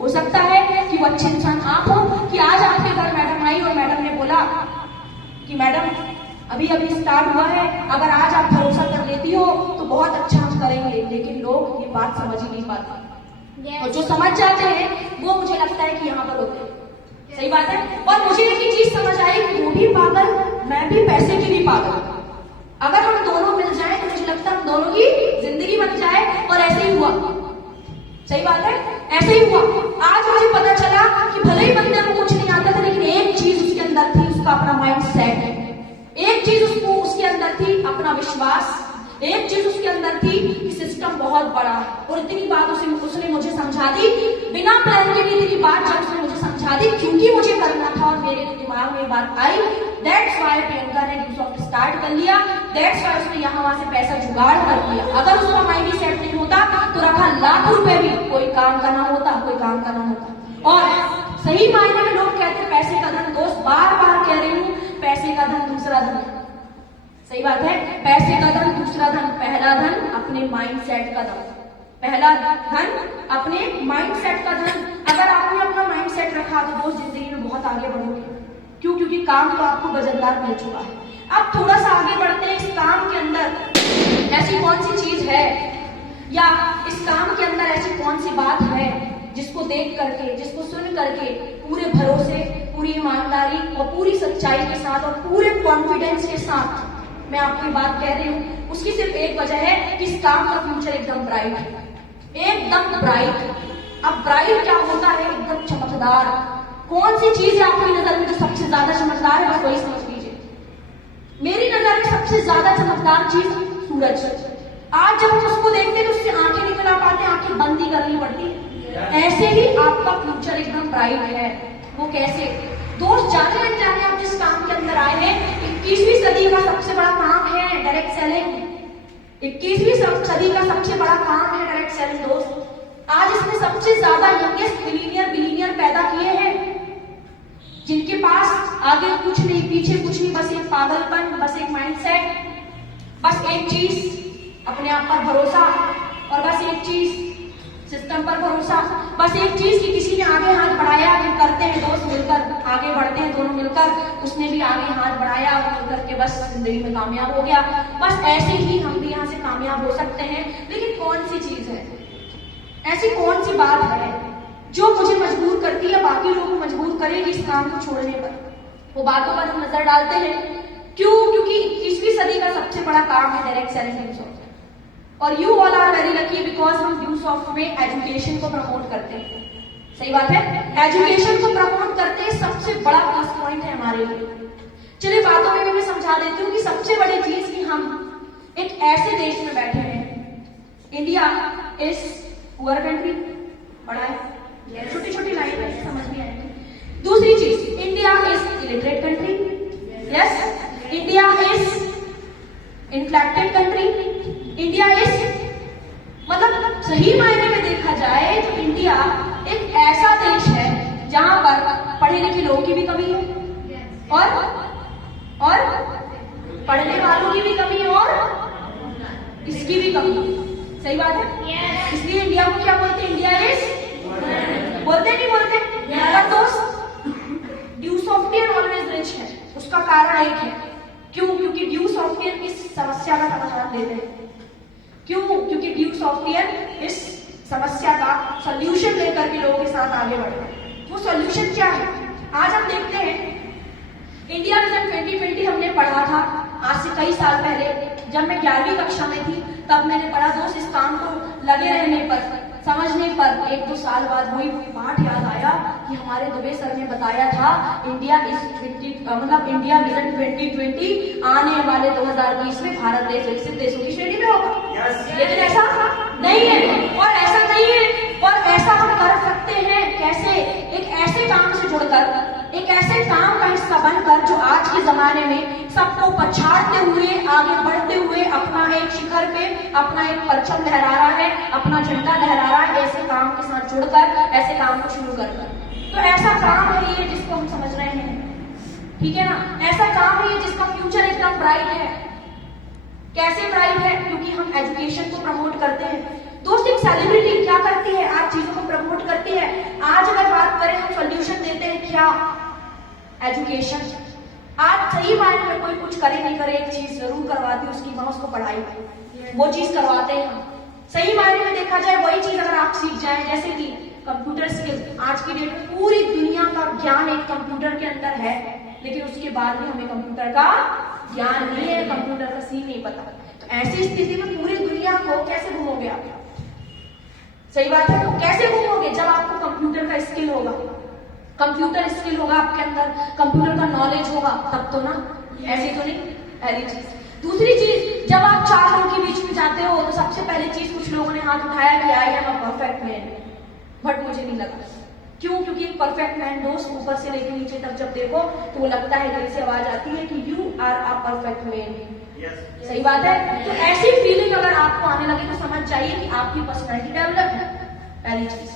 हो सकता है कि वो अच्छे इंसान आप हो, कि आज आपके घर मैडम आई और मैडम ने बोला कि मैडम अभी स्टार्ट हुआ है, अगर आज आप भरोसा कर लेती हो तो बहुत अच्छा हम करेंगे। लेकिन लोग ये बात समझ ही नहीं पाते, और जो समझ जाते हैं वो मुझे लगता है कि यहाँ पर होते हैं, सही बात है। और मुझे एक ही चीज समझ आई कि वो भी पागल, मैं भी पैसे की भी पागल, अगर हम दोनों मिल जाए तो मुझे लगता है हम दोनों की जिंदगी बन जाए, और ऐसे ही हुआ, सही बात है, ऐसे ही हुआ। आज मुझे पता चला कि भले ही बंदे को कुछ नहीं आता था, लेकिन एक चीज उसके अंदर थी, उसका अपना माइंड सेट, एक चीज उसके अंदर थी अपना विश्वास, एक चीज उसके अंदर थी कि सिस्टम बहुत बड़ा है। और इतनी बात उसने मुझे समझा दी, बिना प्लान के लिए इतनी बात जब उसने मुझे समझा दी, क्योंकि मुझे करना था और मेरे दिमाग में बात आई, दैट्स वाई प्रियंका ने गिवसॉफ्ट स्टार्ट कर लिया, दैट्स वाई उसने यहाँ वहां से पैसा जुगाड़ कर लिया। अगर उसका माइंड ही सेट नहीं होता तो रखा लाख रुपए भी कोई काम का ना होता। और सही मायने में लोग कहते हैं पैसे का धन, दोस्त बार बार कह रही हूँ, पैसे का धन दूसरा धन, सही बात है, पैसे का धन दूसरा धन, पहला धन अपने माइंडसेट का धन, पहला धन अपने माइंडसेट का धन। अगर आपने अपना माइंडसेट रखा तो दोस्त जिंदगी में बहुत आगे बढ़ोगे। क्यों? क्योंकि काम तो आपको वजनदार मिल चुका है। अब थोड़ा सा आगे बढ़ते हैं, इस काम के अंदर ऐसी कौन सी चीज है, या इस काम के अंदर ऐसी कौन सी बात है जिसको देख करके, जिसको सुन करके पूरे भरोसे, पूरी ईमानदारी और पूरी सच्चाई के साथ और पूरे कॉन्फिडेंस के साथ मैं आपकी बात कह रही हूँ, उसकी सिर्फ एक वजह है कि इस काम का फ्यूचर एकदम ब्राइट है, एकदम ब्राइट। अब ब्राइट क्या होता है? एकदम चमकदार। कौन सी चीज है आपकी नजर में जो सबसे ज्यादा चमकदार है? बस वही समझ लीजिए, मेरी नजर में सबसे ज्यादा चमकदार चीज सूरज। आज जब हम उसको देखते हैं तो उससे आंखें नहीं मिला पाते, आंखें बंद ही करनी पड़ती। ऐसे ही आपका फ्यूचर एकदम ब्राइट है। वो कैसे? दोस्त, जाने अनजाने आप जिस काम के अंदर आए हैं, 21वीं सदी का सबसे बड़ा काम है डायरेक्ट सेलिंग। 21वीं सदी का सबसे बड़ा काम है डायरेक्ट सेलिंग। दोस्त, आज इसने सबसे ज्यादा यंगेस्ट बिलीनियर पैदा किए हैं, जिनके पास आगे कुछ नहीं, पीछे कुछ नहीं, बस एक पागलपन, बस एक माइंडसेट, बस एक चीज अपने आप पर भरोसा, और बस एक चीज सिस्टम पर भरोसा। बस एक चीज कि किसी ने आगे हाथ बढ़ाया, हम करते हैं दोस्त मिलकर, आगे बढ़ते हैं दोनों मिलकर। उसने भी आगे हाथ बढ़ाया और मिलकर के बस जिंदगी में कामयाब हो गया। बस ऐसे ही हम भी यहाँ से कामयाब हो सकते हैं। लेकिन कौन सी चीज है, ऐसी कौन सी बात है जो मुझे मजबूर करती है, बाकी लोगों को मजबूर करेगी इस काम को छोड़ने पर? वो बातों पर हम नजर डालते हैं। क्यों? क्योंकि 21वीं सदी का सबसे बड़ा काम है डायरेक्ट सेलिंग ड्यूसॉफ्ट। और you all are very lucky because हम ड्यूसॉफ्ट में एजुकेशन को प्रमोट करते हैं। सही बात है, एजुकेशन को प्रमोट करते हैं, सबसे बड़ा प्लस पॉइंट है हमारे लिए। चलिए बातों में भी मैं समझा देती हूँ कि सबसे बड़ी चीज कि हम एक ऐसे देश में बैठे हैं, इंडिया इज पुअर कंट्री। बड़ा है, छोटी छोटी लाइन है, समझ में आएगी। दूसरी चीज, India is illiterate country. Yes, India is inflicted country. India is, मतलब सही मायने में देखा जाए तो इंडिया एक ऐसा देश है जहां पर पढ़े लिखे लोगों की भी कमी है, और पढ़ने वालों की भी कमी है, और इसकी भी कमी है। सही बात है। इसलिए इंडिया को क्या बोलते हैं? इंडिया इज, बोलते नहीं बोलते? पर दोस्त, ड्यूसॉफ्टियन ऑलवेज रिच है। उसका कारण एक है। क्यों? क्योंकि ड्यूसॉफ्टियन इस समस्या का समाधान देते हैं। क्यों? क्योंकि ड्यूसॉफ्टियन इस समस्या का सॉल्यूशन लेकर के लोगों के साथ आगे बढ़ते हैं। वो सॉल्यूशन क्या है? आज हम देखते हैं इंडिया विजन 2020 हमने पढ़ा था आज से कई साल पहले, जब मैं 11वीं कक्षा में थी, तब मैंने पढ़ा। दोस्त, इस काम को लगे रहने पर, समझने पर 1-2 साल बाद वही पाठ याद आया कि हमारे दुबे सर ने बताया था इंडिया इंडिया विजन 2020 आने वाले 2020 में भारत देश विकसित देशों की श्रेणी में होगा। लेकिन ऐसा नहीं है, और ऐसा नहीं है, और ऐसा हम कर सकते हैं कैसे? एक ऐसे काम से जुड़कर, एक ऐसे काम का हिस्सा बनकर जो आज के जमाने में सबको पछाड़ते हुए, आगे बढ़ते हुए अपना एक शिखर पे अपना एक परचम लहरा रहा है, अपना झंडा लहरा रहा है। ऐसे काम के साथ जुड़कर, ऐसे काम को शुरू कर, तो ऐसा काम है ये जिसको हम समझ रहे हैं, ठीक है ना? ऐसा काम है ये जिसका फ्यूचर एकदम ब्राइट है। कैसे ब्राइट है? क्योंकि हम एजुकेशन को प्रमोट करते हैं। दोस्त, एक सेलिब्रिटी क्या करती है? आज चीजों को प्रमोट करती है। आज अगर बात करें, हम सोल्यूशन देते हैं क्या? एजुकेशन। आज सही मायने में कोई कुछ करे नहीं करे, एक चीज जरूर करवाती है उसकी माँ, उसको पढ़ाई, वो चीज करवाते हैं हम। सही मायने में देखा जाए वही चीज अगर आप सीख जाए, जैसे कि कंप्यूटर स्किल। आज की डेट में पूरी दुनिया का ज्ञान एक कंप्यूटर के अंदर है, लेकिन उसके बाद भी हमें कंप्यूटर का ज्ञान नहीं है, कंप्यूटर का सी नहीं पता। तो ऐसी स्थिति में पूरी दुनिया को कैसे घूमोगे आप? सही बात है, तो कैसे घूमोगे? जब आपको कंप्यूटर का स्किल होगा, कंप्यूटर स्किल होगा आपके अंदर, कंप्यूटर का नॉलेज होगा, तब तो ना। ऐसी तो नहीं। पहली चीज। दूसरी चीज, जब आप 4 लोगों के बीच में जाते हो तो सबसे पहली चीज कुछ लोगों ने हाथ उठाया कि I am a perfect man, but मुझे नहीं लगा। क्यों? क्योंकि एक परफेक्ट मैन दोस्त ऊपर से लेकर नीचे तक जब देखो तो वो लगता है, दिल से आवाज आती है कि you are a perfect man. सही बात है। तो ऐसी फीलिंग अगर आपको आने लगे तो समझ जाइए कि आपकी पर्सनैलिटी डेवलप है। पहली चीज,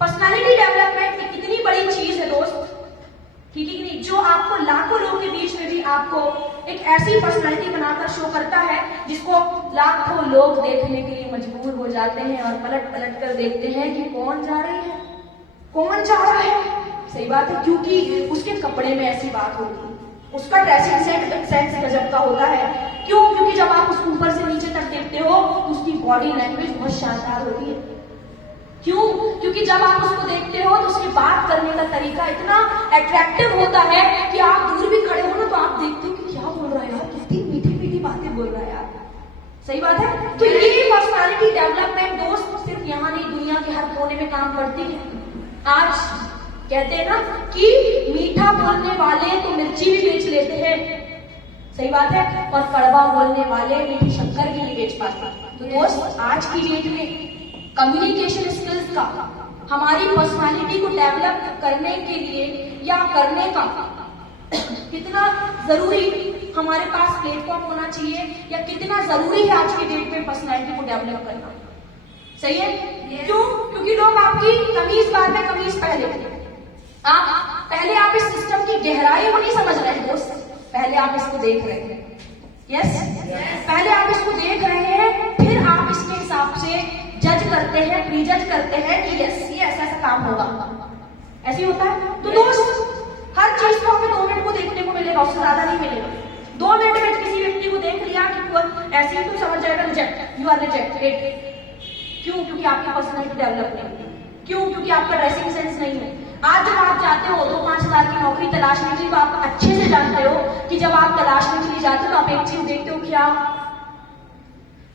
पर्सनैलिटी डेवलपमेंट एक कितनी बड़ी चीज है दोस्त, ठीक है कि नहीं? जो आपको लाखों लोगों के बीच में भी आपको एक ऐसी पर्सनैलिटी बनाकर शो करता है जिसको लाखों लोग देखने के लिए मजबूर हो जाते हैं और पलट पलट कर देखते हैं कि कौन जा रही है, कौन जा रहा है। सही बात है, क्योंकि उसके कपड़े में ऐसी बात होती है, उसका ड्रेसिंग सेंस गजब का होता है। क्यों? क्योंकि जब आप उसको ऊपर से नीचे तक देखते हो तो उसकी बॉडी लैंग्वेज बहुत शानदार होती है। क्यों? क्योंकि जब आप उसको देखते हो तो उसकी बात करने का तरीका इतना अट्रैक्टिव होता है कि आप दूर भी खड़े हो ना तो आप देखते हो कि क्या बोल रहा है यार, कितनी मीठी मीठी बातें बोल रहा है यार। सही बात है। तो ये पर्सनालिटी डेवलपमेंट दोस्त सिर्फ यहाँ नहीं, दुनिया के हर कोने में काम करती है। आज कहते हैं ना कि मीठा बोलने वाले तो मिर्ची भी बेच लेते हैं। सही बात है। और कड़वा बोलने वाले मीठी शक्कर भी नहीं बेच पाते। तो दोस्त, आज की डेट में कम्युनिकेशन स्किल्स का, हमारी पर्सनालिटी को डेवलप करने के लिए या करने का कितना जरूरी हमारे पास प्लेटफॉर्म होना चाहिए, या कितना जरूरी है आज की डेट में पर्सनालिटी को डेवलप करना। सही है? क्यों? क्योंकि लोग आपकी कमीज बाद में कमीज पहले पहले आप इस सिस्टम की गहराई को नहीं समझ रहे हैं दोस्त, पहले आप इसको देख रहे हैं। यस, पहले आप इसको देख रहे हैं, फिर आप इसके हिसाब से जज करते हैं, प्रीजज करते हैं कि यस, ये ऐसा ऐसा काम होगा। ऐसे ही होता है। तो दोस्त, हर चीज को हमें 2 मिनट को देखने को मिलेगा, उससे ज्यादा नहीं मिलेगा। 2 मिनट में किसी व्यक्ति को देख लिया कि ऐसे ही तो समझ जाएगा रिजेक्ट, यू आर रिजेक्टेड। क्यों? क्योंकि आपकी पर्सनैलिटी डेवलप नहीं है। क्यों? क्योंकि आपका ड्रेसिंग सेंस नहीं है। आज जब आप जाते हो 2-5 हजार की नौकरी तलाशने के लिए, तो आप अच्छे से जानते हो कि जब आप तलाशने के लिए जाते हो तो आप एक चीज देखते हो, क्या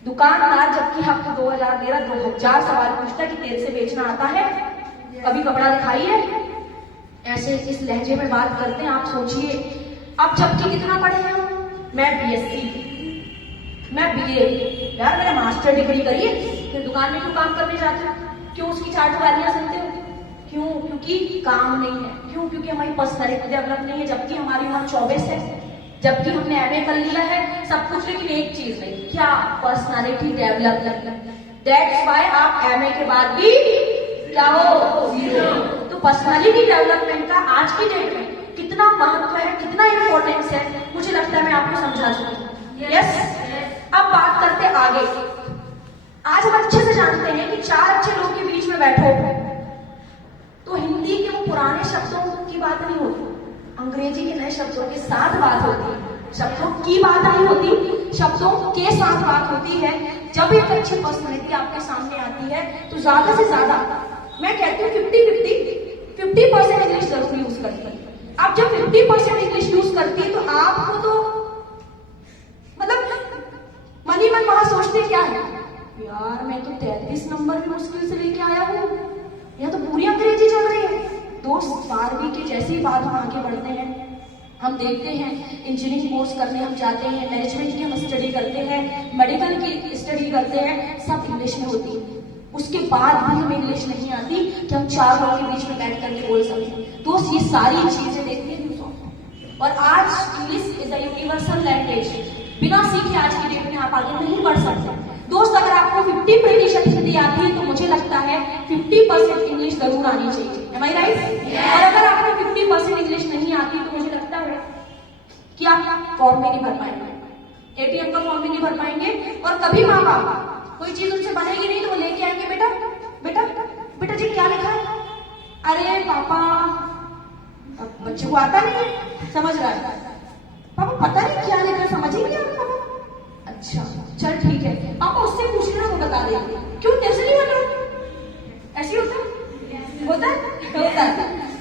दुकानदार जबकि आपको 2000 दे रहा, 2000 सवाल पूछता है कि तेरे से बेचना आता है, कभी कपड़ा दिखाइए, ऐसे इस लहजे में बात करते हैं। आप सोचिए, अब जबकि कितना पढ़े हैं हम, मैं BSc, मैं BA, यार मैंने मास्टर डिग्री करी है, फिर दुकान में क्यों काम करने जाते हो? क्यों उसकी 4 गालियां सुनते हो? क्यों? क्योंकि काम नहीं है। क्यों? क्योंकि हमारी पर्सनैलिटी डेवलप नहीं है, जबकि हमारी उम्र 24 है, जबकि हमने MA कर लिया है, सब कुछ, लेकिन एक चीज नहीं, क्या? पर्सनैलिटी डेवलप करना। दैट्स व्हाई आप MA के बाद भी क्या हो? 0। तो पर्सनैलिटी डेवलपमेंट का आज की डेट में कितना महत्व है, कितना इंपॉर्टेंस है, मुझे लगता है मैं आपको समझा चुकी हूँ। यस, अब बात करते आगे। आज हम अच्छे से जानते हैं कि 4 अच्छे लोग के बीच में बैठो तो हिंदी के वो पुराने शब्दों की बात नहीं होती, अंग्रेजी के नए शब्दों के साथ बात होती है। शब्दों की बात नहीं होती, शब्दों के साथ बात होती है। जब एक अच्छी पर्सनैलिटी आपके सामने आती है तो ज्यादा से ज्यादा, मैं कहती हूँ 50% इंग्लिश जरूर यूज करती है। आप जब 50% इंग्लिश यूज करती है तो आपको तो मतलब मन ही मन वहां सोचते क्या है, यार मैं तो 33 नंबर भी मुश्किल से लेके आया हूँ, यह तो पूरी अंग्रेजी चल रही है। दोस्त, 12वीं के जैसी बात हम आगे बढ़ते हैं, हम देखते हैं इंजीनियरिंग कोर्स करने हम जाते हैं, मैनेजमेंट की हम स्टडी करते हैं, मेडिकल की स्टडी करते हैं, सब इंग्लिश में होती है। उसके बाद भी हमें इंग्लिश नहीं आती कि हम 4 लोगों के बीच में बैठ करके बोल सकें। दोस्त, ये सारी चीजें देखते हैं। और आज English is a universal language, बिना सीखे आज की डेट में आप आगे नहीं बढ़ सकते। दोस्त, अगर आपको 50% हिंदी आती है तो मुझे लगता है 50% इंग्लिश जरूर आनी चाहिए। Am I right? और अगर आपको 50% इंग्लिश नहीं आती तो मुझे लगता है कि आप फॉर्म भी नहीं भर पाएंगे, ATM का फॉर्म भी नहीं भर पाएंगे। और कभी माँ बाप कोई चीज उनसे बनेगी नहीं तो वो लेके आएंगे, बेटा बेटा बेटा जी क्या लिखा है? अरे पापा, बच्चे को आता नहीं है, समझ रहा है, पापा पता नहीं क्या लिखा, समझ ही नहीं आता। अच्छा चल ठीक है, पापा उससे पूछना, वो बता देंगे। क्यों? तेरे से नहीं बन रहा? ऐसे होता है।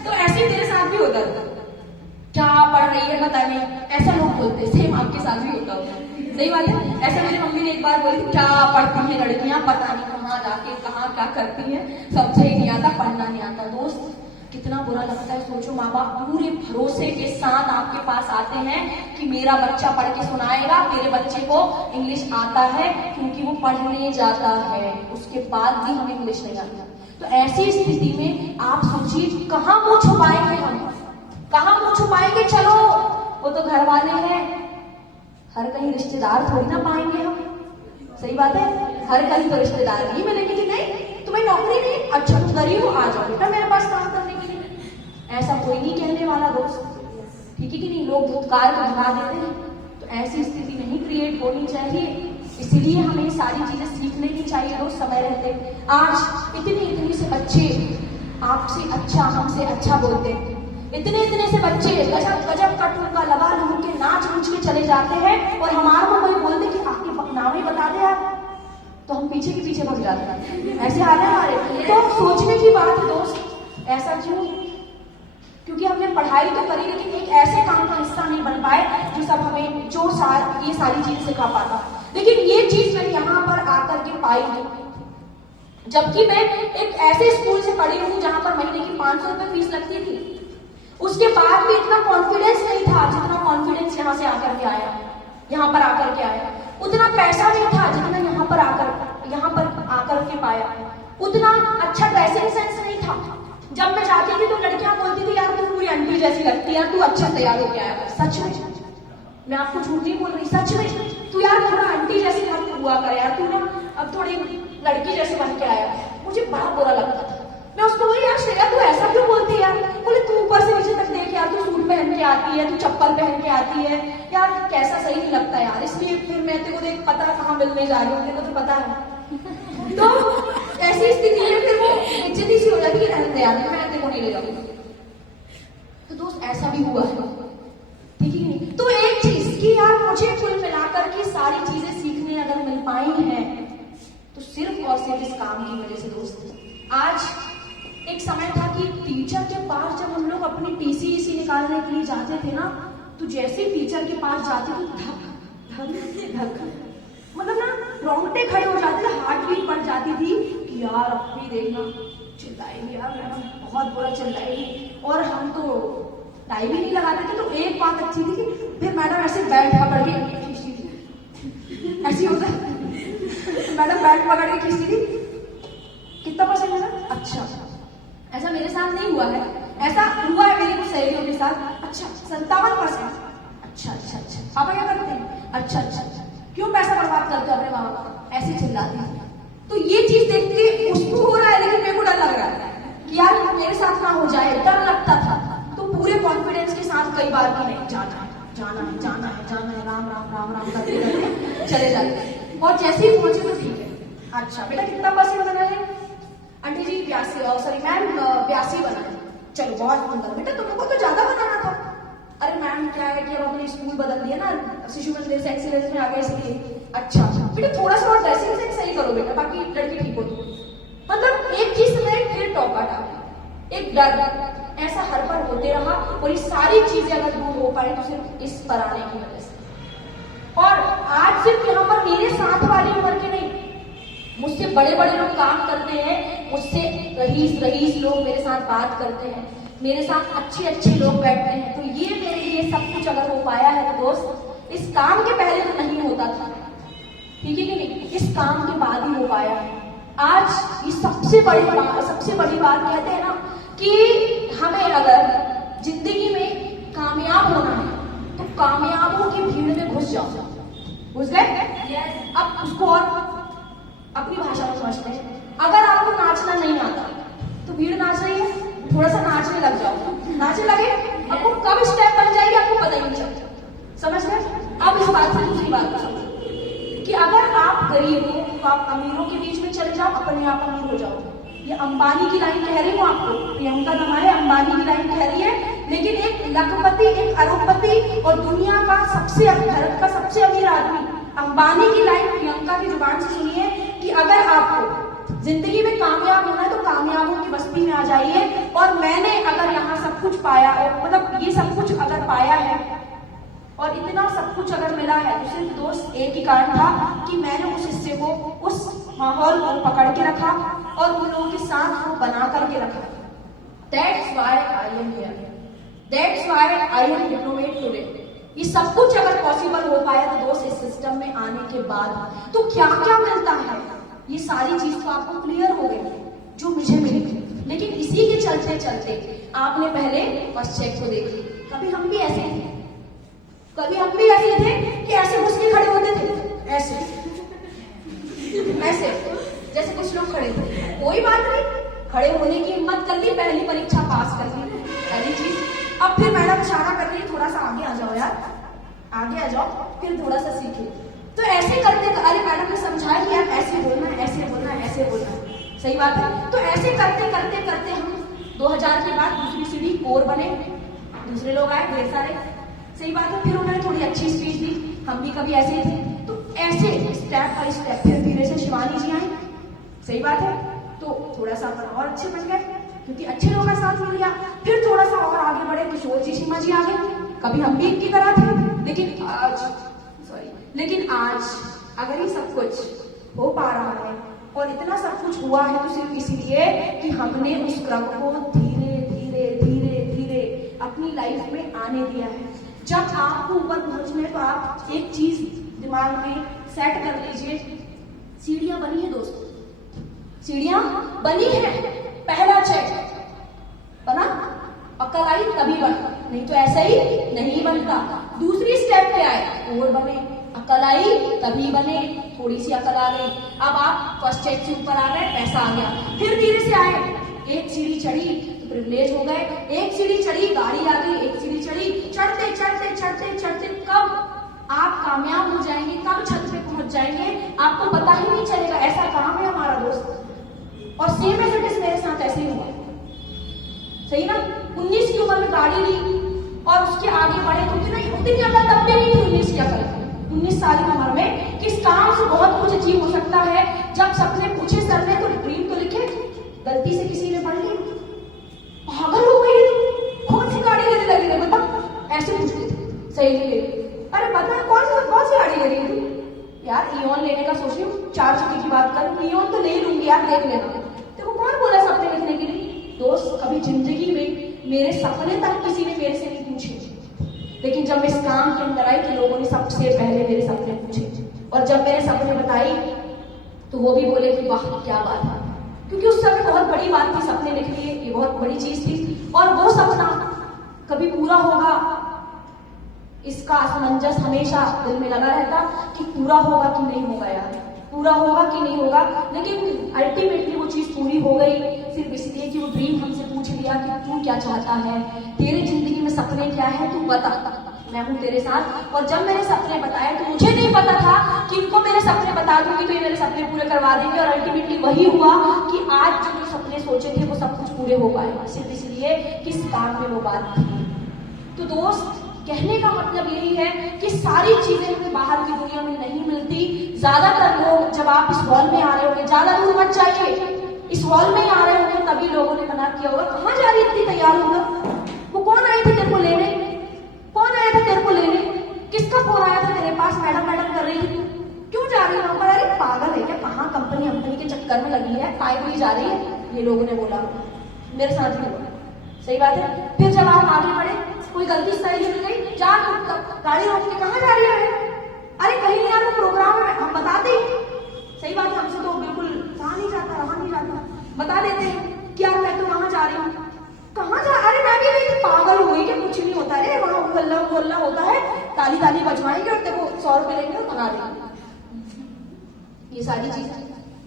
तो ऐसे तेरे साथ भी होता है, क्या पढ़ रही है पता नहीं, ऐसा लोग बोलते हैं। सेम आपके साथ भी होता होगा, सही बात है। ऐसा मेरी मम्मी ने एक बार बोली, क्या पढ़ती हैं लड़कियां, पता नहीं कहाँ जाके कहाँ क्या करती हैं, समझे ही नहीं आता, पढ़ना नहीं आता। दोस्त, कितना बुरा लगता है। सोचो, माँ बाप पूरे भरोसे के साथ आपके पास आते हैं कि मेरा बच्चा पढ़ के सुनाएगा, मेरे बच्चे को इंग्लिश आता है, क्योंकि वो पढ़ने जाता है, उसके बाद भी हमें इंग्लिश नहीं आता। तो ऐसी स्थिति में आप सोचिए, कहाँ मुंह छुपाएंगे हम, कहाँ मुंह छुपाएंगे? चलो वो तो घर वाले हैं, हर कहीं रिश्तेदार थोड़ी ना पाएंगे हम, सही बात है। हर कहीं तो रिश्तेदार नहीं मिलेंगे कि नहीं तुम्हें नौकरी नहीं, अच्छा तुम गरीब हो, आ जाओ बेटा मेरे पास काम करने के लिए। ऐसा कोई नहीं कहने वाला दोस्त, ठीक है कि नहीं? लोग भूतकाल को भुला देते हैं। तो ऐसी स्थिति नहीं क्रिएट होनी चाहिए, इसलिए हमें सारी चीजें सीख लेनी चाहिए दोस्त समय रहते। आज इतने से बच्चे आपसे अच्छा, हमसे अच्छा बोलते हैं, इतने से बच्चे गजब का ठुमका लगा लूट के नाच नूच के चले जाते हैं, और हमारे को कोई बोलते कि आपके नाम ही बता दे आप, तो हम पीछे के पीछे भाग जाते हैं। ऐसे हाल है हमारे। तो सोचने की बात है दोस्त, ऐसा क्यों? क्योंकि हमने पढ़ाई तो करी, लेकिन एक ऐसे काम का हिस्सा नहीं बन पाए जो सब हमें ये सारी चीज सिखा पाता। लेकिन ये चीज मैं यहाँ पर आकर के पाई हूँ, जबकि मैं एक ऐसे स्कूल से पढ़ी हूँ जहां पर महीने की 500 रुपए फीस लगती थी। उसके बाद भी इतना कॉन्फिडेंस नहीं था जितना कॉन्फिडेंस यहाँ से आकर के आया। यहाँ पर आकर के आया, उतना पैसा नहीं था जितना यहाँ पर आकर के पाया, उतना अच्छा ड्रेसिंग सेंस नहीं था। जब मैं जाती थी तो लड़कियां बोलती थी यार तू पूरी आंटी जैसी लगती है यार, तू अच्छा तैयार होके आया कर। सच में, मैं आपको झूठ नहीं बोल रही, सच में तू यार थोड़ा आंटी जैसी मत हुआ कर यार, तू ना अब थोड़ी लड़की जैसे बन के आया। मुझे बड़ा बुरा लगता था। मैं उसको बोली यार श्रेया तू ऐसा क्यों बोलती है यार? बोले तू ऊपर से नीचे तक देख यार, तू सूट पहन के आती है, तू चप्पल पहन के आती है यार, कैसा सही नहीं लगता यार, इसलिए फिर मैं तेरे को देख पता कहाँ मिलने जा रही हूँ, तेरे को तो पता है। तो ऐसी स्थिति में फिर वो इज्जती सी हो जाती है, रहने दे यार मैं तेरे को नहीं ले जाऊंगी। तो दोस्त ऐसा भी हुआ है, ठीक है नहीं? तो एक चीज कि यार मुझे कुल मिलाकर के सारी चीजें सीखने अगर मिल पाई हैं तो सिर्फ और सिर्फ इस काम की वजह से दोस्त। आज एक समय था कि टीचर के पास जब हम लोग अपनी टीसी निकालने के लिए जाते थे ना, तो जैसे टीचर के पास जाते थे धक धक धक मतलब ना रोंगटे खड़े हो जाते थे, हार्ट बीट बढ़ जाती थी कि यार अब भी देखना चिल्लाएंगे यार मैडम, बहुत बुरा चिल्लाएंगे। और हम तो टाई भी नहीं लगाते थे। तो एक बात अच्छी थी कि फिर मैडम ऐसे बैठ पकड़ के ऐसी होता मैडम बैठ पकड़ के खींचती थी, कितना परसेंट है? अच्छा, ऐसा मेरे साथ नहीं हुआ है, ऐसा हुआ है मेरी कुछ सहेलियों के साथ। अच्छा 57%। अच्छा अच्छा अच्छा, पापा क्या करते हैं? अच्छा अच्छा अच्छा, क्यों पैसा बर्बाद करते हो अपने माँ बाप का? ऐसे चिल्लाती है। तो ये चीज देख के उसको हो रहा है, लेकिन मेरे को डर लग रहा है कि यार मेरे साथ ना हो जाए, डर लगता था। तो पूरे कॉन्फिडेंस के साथ कई बार की नहीं, जाना है जाना है जाना है जाना है, राम राम राम राम करते करते चले जाते। और जैसे ही पहुंचे तो ठीक है, अच्छा बेटा कितना परसेंट बना है? आंटी जी 82, सॉरी मैम 82 बना है। चलो बहुत सुंदर बेटा, तुम लोगों को तो ज्यादा बनाना था। अरे मैम क्या है कि अब अपने स्कूल बदल दिया ना, शिशु मंदिर से एक्सीलेंस में आ गए इसलिए। अच्छा बेटा थोड़ा सा और ड्रेसिंग सेंस सही करो बेटा, बाकी लड़की ठीक हो। मतलब एक चीज में फिर टॉका डाल, एक डर ऐसा हर बार होते रहा। और ये सारी चीजें अगर दूर हो पाए तो सिर्फ इस पर आने की वजह से। और आज सिर्फ यहाँ पर मेरे साथ वाली उम्र के नहीं, मुझसे बड़े बड़े लोग काम करते हैं, मुझसे रईस लोग मेरे साथ बात करते हैं, मेरे साथ अच्छे अच्छे लोग बैठते हैं। तो ये मेरे लिए सब कुछ अगर हो पाया है तो दोस्त इस काम के पहले तो नहीं होता था, ठीक है कि नहीं? इस काम के बाद ही हो पाया है। आज ये सबसे बड़ी बात कहते हैं ना कि हमें अगर जिंदगी में कामयाब होना है तो कामयाबों की भीड़ में घुस जाओ। घुस गए? अब उसको और अपनी भाषा में समझते हैं। अगर आपको नाचना नहीं आता तो भीड़ नाच रही है, थोड़ा सा नाचने लग जाओ, नाचने लगे आपको कब स्टेप बन जाएगी आपको पता ही नहीं चलता। समझ गए? अब इस बात से दूसरी बात समझो कि अगर आप गरीब हो तो आप अमीरों के बीच में चले जाओ, अपने आप अमीर हो जाओ। ये अंबानी की लाइन कह रही हूँ आपको, प्रियंका हमारे अंबानी की लाइन कह रही है। लेकिन एक लखपति, एक अरबपति और दुनिया का भारत का सबसे अमीर आदमी अंबानी की लाइन प्रियंका की जुबान से सुनिए कि अगर आपको जिंदगी में कामयाब होना है तो कामयाबों की बस्ती में आ जाइए। और मैंने अगर यहाँ सब कुछ पाया, और मतलब ये सब कुछ अगर पाया है और इतना सब कुछ अगर मिला है तो सिर्फ दोस्त एक ही कारण था कि मैंने उस हिस्से को, उस माहौल को पकड़ के रखा और उन लोगों के साथ वो बना करके रखा। That's why I am here. That's why I am diplomat today. ये सब कुछ अगर पॉसिबल हो पाया तो दोस्त इस सिस्टम में आने के बाद तो क्या क्या मिलता है, ये सारी चीज तो आपको क्लियर हो गई जो मुझे मिली। लेकिन इसी के चलते चलते आपने पहले फर्स्ट चेक को देख लिया। कभी हम भी ऐसे थे कि ऐसे घुस के खड़े होते थे, ऐसे जैसे कुछ लोग खड़े थे। कोई बात नहीं, खड़े होने की हिम्मत कर ली, पहली परीक्षा पास कर ली, पहली चीज। अब फिर मैडम इशारा कर रही है थोड़ा सा आगे आ जाओ यार, आगे आ जाओ, फिर थोड़ा सा सीखे। तो ऐसे करते, अरे मैडम ने समझाया कि यार ऐसे बोलना है, ऐसे बोलना है, ऐसे बोलना है, सही बात है। तो ऐसे करते करते करते हम 2000 के बाद दूसरी सीढ़ी कोर बने, दूसरे लोग आए ढेर सारे, सही बात है। फिर उन्होंने थोड़ी अच्छी स्पीच दी, हम भी कभी ऐसे ही थे। तो ऐसे स्टेप बाय स्टेप फिर धीरे से शिवानी जी आई, सही बात है। तो थोड़ा सा और अच्छे बन गए क्योंकि अच्छे लोगों का साथ मिल गया। फिर थोड़ा सा और आगे बढ़े, किशोर जी सीमा जी आ गए, कभी हम भी इनकी तरह थे। लेकिन आज अगर ये सब कुछ हो पा रहा है और इतना सब कुछ हुआ है तो सिर्फ इसीलिए कि हमने उस क्रम को धीरे धीरे धीरे धीरे अपनी लाइफ में आने दिया है। जब आपको ऊपर पहुंचना है तो आप एक चीज दिमाग में सेट कर लीजिए, सीढ़ियां बनी है दोस्तों, सीढ़ियां बनी है, पहला चेक बना, अकल आई तभी बना, नहीं तो ऐसे ही नहीं बनता। दूसरी स्टेप क्या है, और बने, अकल आई तभी बने, थोड़ी सी अकल आ गई, अब आप फर्स्ट चेक से ऊपर आ गए, पैसा आ गया, फिर धीरे से आए, एक सीढ़ी चढ़ी तो प्रिविलेज हो गए, एक सीढ़ी चढ़ी गाड़ी आ गई, एक सीढ़ी चढ़ी, चढ़ते चढ़ते चढ़ते चढ़ते कब आप कामयाब हो जाएंगे, कब छत पे पहुंच जाएंगे आपको पता ही नहीं चलेगा। ऐसा काम है हमारा दोस्त, और सेम एज इट इज मेरे साथ ऐसे ही हुआ, सही ना। 19 की उम्र में गाड़ी ली और उसके आगे बढ़े तो उतनी अकल तब भी नहीं थी, 19 की अकल, 19 साल की उम्र में किस काम से बहुत कुछ अचीव हो सकता है। जब सपने पूछे सर ने तो ड्रीम तो लिखे, गलती से किसी ने पढ़ ली, पागल हो गई, कौन सी गाड़ी लेने लगी है बता, ऐसे पूछते थे, सही नहीं ले, अरे पता है कौन सी गाड़ी ले रही थी यार, इयॉन लेने का सोच रही हूँ, 4 चक्के की बात कर, इयॉन तो ले लूंगी यार, देख लेना। देखो कौन बोला सपने लिखने के लिए दोस्त, कभी जिंदगी में मेरे सपने तक किसी ने मेरे से नहीं पूछे, लेकिन जब मैं इस काम के अंदर आई तो लोगों ने सबसे पहले मेरे सपने पूछे, और जब मैंने सपने बताई तो वो भी बोले कि वाह क्या बात है, क्योंकि उस समय बहुत बड़ी बात थी, सपने लिख लिए, ये बहुत बड़ी चीज थी, और वो सपना कभी पूरा होगा इसका असमंजस हमेशा दिल में लगा रहता कि पूरा होगा कि नहीं होगा यार, पूरा होगा कि नहीं होगा, लेकिन अल्टीमेटली वो चीज पूरी हो गई, सिर्फ इसलिए कि वो ड्रीम हमसे पूछ लिया कि तू क्या चाहता है, तेरे जिंदगी में सपने क्या है, तू बता, मैं हूं तेरे साथ। और जब मैंने सपने बताए तो मुझे नहीं पता था कि इनको मेरे सपने बता दूंगी तो ये मेरे सपने पूरे करवा देंगे, और अल्टीमेटली वही हुआ कि आज जो सपने सोचे थे वो सब कुछ पूरे हो पाए, सिर्फ इसलिए कि इस काम में वो बात थी। तो दोस्त, कहने का मतलब यही है कि सारी चीजें हमें बाहर की दुनिया में नहीं मिलती। ज्यादातर लोग, जब आप इस हॉल में आ रहे होंगे, ज्यादा दूर मत जाइए, इस हॉल में आ रहे होंगे तभी लोगों ने मना किया होगा, कहाँ जा रही इतनी तैयार होगा, वो कौन आई थी तेरे को लेने, कौन आया था तेरे को लेने, किसका फोन आया था तेरे पास, मैडम मैडम कर रही थी, क्यों जा रही है वहां पर, अरे पागल है क्या, कहाँ कंपनी के चक्कर में लगी है, काय कोई जा रही है, ये लोगों ने बोला, मेरे साथ भी हुआ, सही बात है। फिर जब आप आगे बढ़े, कोई गलती सही मिल गई, जा गाड़ी रोक के कहाँ जा रही है, अरे कहीं यार वो प्रोग्राम है, हम बताते ही, सही बात है, हमसे तो बिल्कुल कहाँ नहीं जाता, वहां नहीं जाता, बता देते हैं कि यार मैं तो वहां जा रही हूँ, कहाँ जा, अरे मैं भी नहीं, पागल हो गई क्या, कुछ नहीं होता है वहां, उल्ला होता है, ताली ताली बजवाएंगे और तेरे को 100 रुपए लेंगे और भगा देंगे, ये सारी चीजें।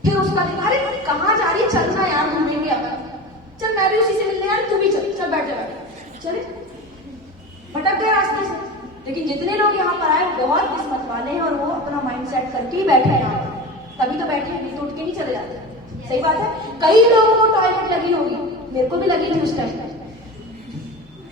फिर उसका दिन, अरे कहाँ जा रही है, चलना यार घूमेंगे, अब चल मैं भी उसी से मिलने, यार तू भी चल बैठ जा, चले, भटक गए रास्ते से। लेकिन जितने लोग यहाँ पर आए वो बहुत किस्मत वाले हैं, और वो अपना माइंड सेट करके ही बैठे हैं यहाँ पर, तभी तो बैठे, नहीं तो उठ के नहीं चले जाते, सही बात है। कई लोगों को टॉयलेट लगी होगी, मेरे को भी लगी थी उस टाइम,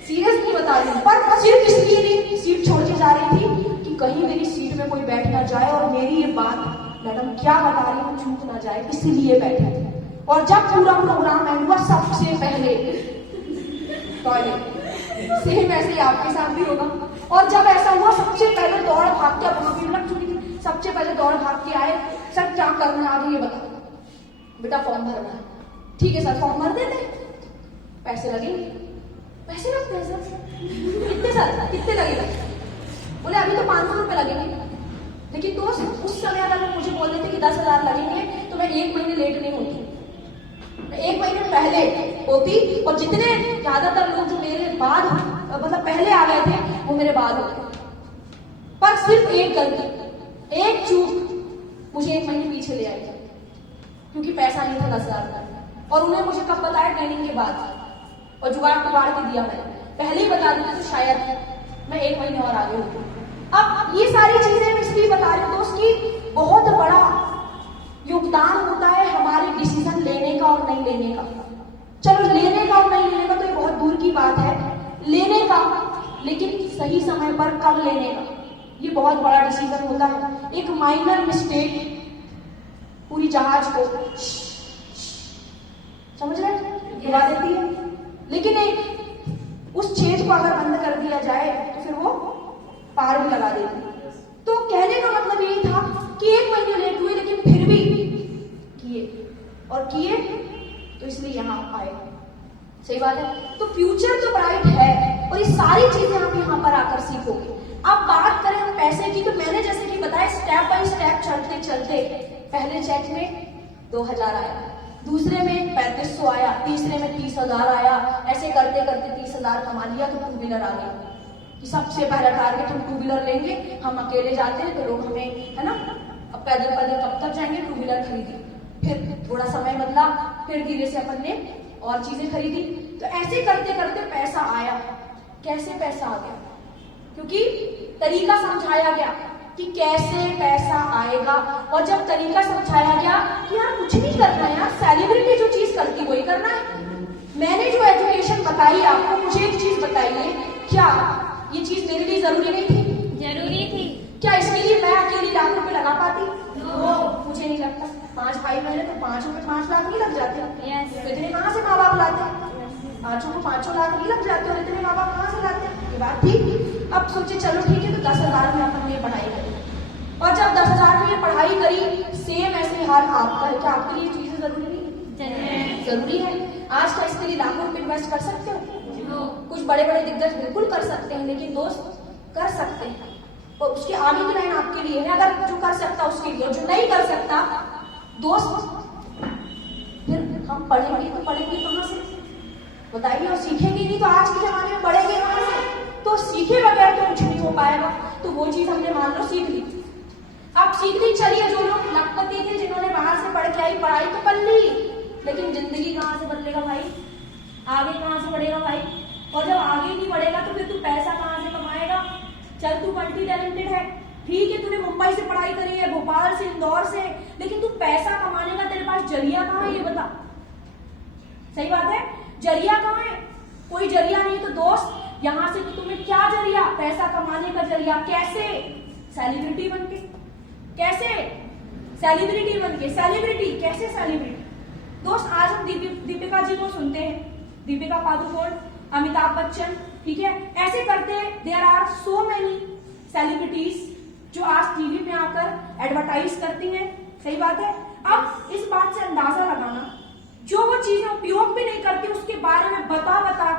सीरियस नहीं बता रही, पर सिर्फ इसलिए नहीं सीट छोड़ के जा रही थी कि कहीं मेरी सीट में कोई बैठ ना जाए और मेरी ये बात मैडम क्या बता रही हूँ चूक ना जाए, इसलिए बैठे थे। और जब पूरा प्रोग्राम एंड हुआ, सबसे पहले टॉयलेट, सेम ऐसे ही आपके साथ भी होगा, और जब ऐसा हुआ सबसे पहले दौड़ भाग के, वहां भीड़ लग चुकी थी, सबसे पहले दौड़ भाग के आए, सर क्या करना है आगे ये बताओ, बेटा फॉर्म भरना है, ठीक है सर फॉर्म भर देते, पैसे लगेंगे, पैसे लगते हैं सर, कितने सर कितने लगेगा, बोले अभी तो 500 रुपए लगेंगे। लेकिन दोस्त उस समय अगर वो मुझे बोल देते कि 10,000 लगेंगे तो मैं 1 महीने लेट नहीं होती, मैं 1 महीने पहले होती, और जितने ज्यादातर लोग जो मेरे बाद मतलब पहले आ गए थे वो मेरे बाद हो गए, पर सिर्फ एक गलती, एक चूक मुझे 1 महीने पीछे ले आई, क्योंकि पैसा नहीं था 10,000 का, और उन्हें मुझे कब बताया, ट्रेनिंग के बाद, और जुगाड़ के दिया मैंने, पहले ही बता देते तो शायद मैं 1 महीने और आगे होती। अब ये सारी चीजें मैं इसलिए बता रही हूँ दोस्त कि बहुत बड़ा योगदान होता है हमारे डिसीजन लेने का और नहीं लेने का। चलो लेने का और नहीं लेने का तो ये बहुत दूर की बात है, लेने का, लेकिन सही समय पर कब लेने का, ये बहुत बड़ा डिसीजन होता है। एक माइनर मिस्टेक पूरी जहाज को समझ रहे गिरा देती है, लेकिन एक उस छेद को अगर बंद कर दिया जाए तो फिर वो पार भी लगा देती है। तो कहने का मतलब यही था कि 1 महीने लेट हुए लेकिन फिर भी किए, और किए तो इसलिए यहाँ आए, सही बात है। तो फ्यूचर तो ब्राइट है, और ये सारी चीजें आप यहाँ पर आकर सीखोगे। अब बात करें हम पैसे की, तो मैंने जैसे कि बताया स्टेप बाय स्टेप चलते चलते पहले चेक में 2000 आया, दूसरे में 3500 आया, तीसरे में 30,000 आया, ऐसे करते करते 30,000 कमा लिया तो 2 व्हीलर आ गया। सबसे पहला टारगेट हम 2 व्हीलर लेंगे। हम अकेले जाते हैं तो लोग हमें, है ना, अब पैदल पैदल कब तक जाएंगे, 2 व्हीलर खरीदी। फिर थोड़ा समय बदला, फिर धीरे से अपन ने और चीजें खरीदी। तो ऐसे करते करते पैसा आया। कैसे पैसा आ गया? क्योंकि तरीका समझाया गया कि कैसे पैसा आएगा। और जब तरीका समझाया गया कि यार कुछ नहीं करना है, यार सेलिब्रिटी जो चीज करती वही करना है। मैंने जो एजुकेशन बताई आपको, मुझे एक चीज बताइए, क्या ये चीज मेरे लिए जरूरी नहीं थी? जरूरी थी। क्या इसके लिए मैं अकेली लाख रुपए लगा पाती? मुझे नहीं लगता। 5 भाई बहन तो 5 रुपए 5 लाख नहीं लग जाते? Yes. तो इतने कहाँ से माँ बाप लाते? 5 को 5 लाख नहीं लग जाते, और इतने माँ बाप कहाँ से लाते? ये बात थी। अब सोचे चलो ठीक है, तो 10,000 में अपन ने पढ़ाई करी, और जब 10,000 में ये पढ़ाई करी, सेम ऐसे हाल आपका है। क्या आपके लिए चीजें जरूरी नहीं? जरूरी है। आज का इसके लिए लाखों रुपए इन्वेस्ट कर सकते हो? कुछ बड़े बड़े दिग्गज बिल्कुल कर सकते हैं, लेकिन दोस्त कर सकते हैं, और उसके आगे की लाइन आपके लिए है। अगर जो कर सकता उसके लिए, जो नहीं कर सकता दोस्त, फिर हम पढ़ेंगे तो पढ़ेंगे कहाँ से? बताइए। और सीखेंगे नहीं तो आज के जमाने में पढ़ेंगे कहाँ से? तो सीखे बगैर तो कुछ नहीं हो पाएगा। तो वो चीज हमने मान लो सीख ली। अब सीख ली, चलिए जो लोग लखपति थे, जिन्होंने बाहर से पढ़ के आई, पढ़ाई तो कर ली, लेकिन जिंदगी कहाँ से बदलेगा भाई? आगे कहाँ से बढ़ेगा भाई? और जब आगे नहीं बढ़ेगा तो फिर तू पैसा कहाँ से कमाएगा? चल तू मल्टी टैलेंटेड है, ठीक है, तूने मुंबई से पढ़ाई करी है, भोपाल से, इंदौर से, लेकिन तू पैसा कमाने का तेरे पास जरिया कहाँ है? ये बता। सही बात है, जरिया कहाँ है? कोई जरिया नहीं। तो दोस्त यहां से तो तुम्हें क्या जरिया? पैसा कमाने का जरिया। कैसे? सेलिब्रिटी बनके। कैसे? सेलिब्रिटी बनके। सेलिब्रिटी कैसे? सेलिब्रिटी दोस्त, आज हम दीपिका जी को सुनते हैं, दीपिका पादुकोण, अमिताभ बच्चन, ठीक है, ऐसे करते there are so many celebrities जो आज टीवी में आकर एडवर्टाइज करती हैं। सही बात है। अब इस बात से अंदाजा लगाना, जो वो चीजें उपयोग भी नहीं करती उसके बारे में बता बता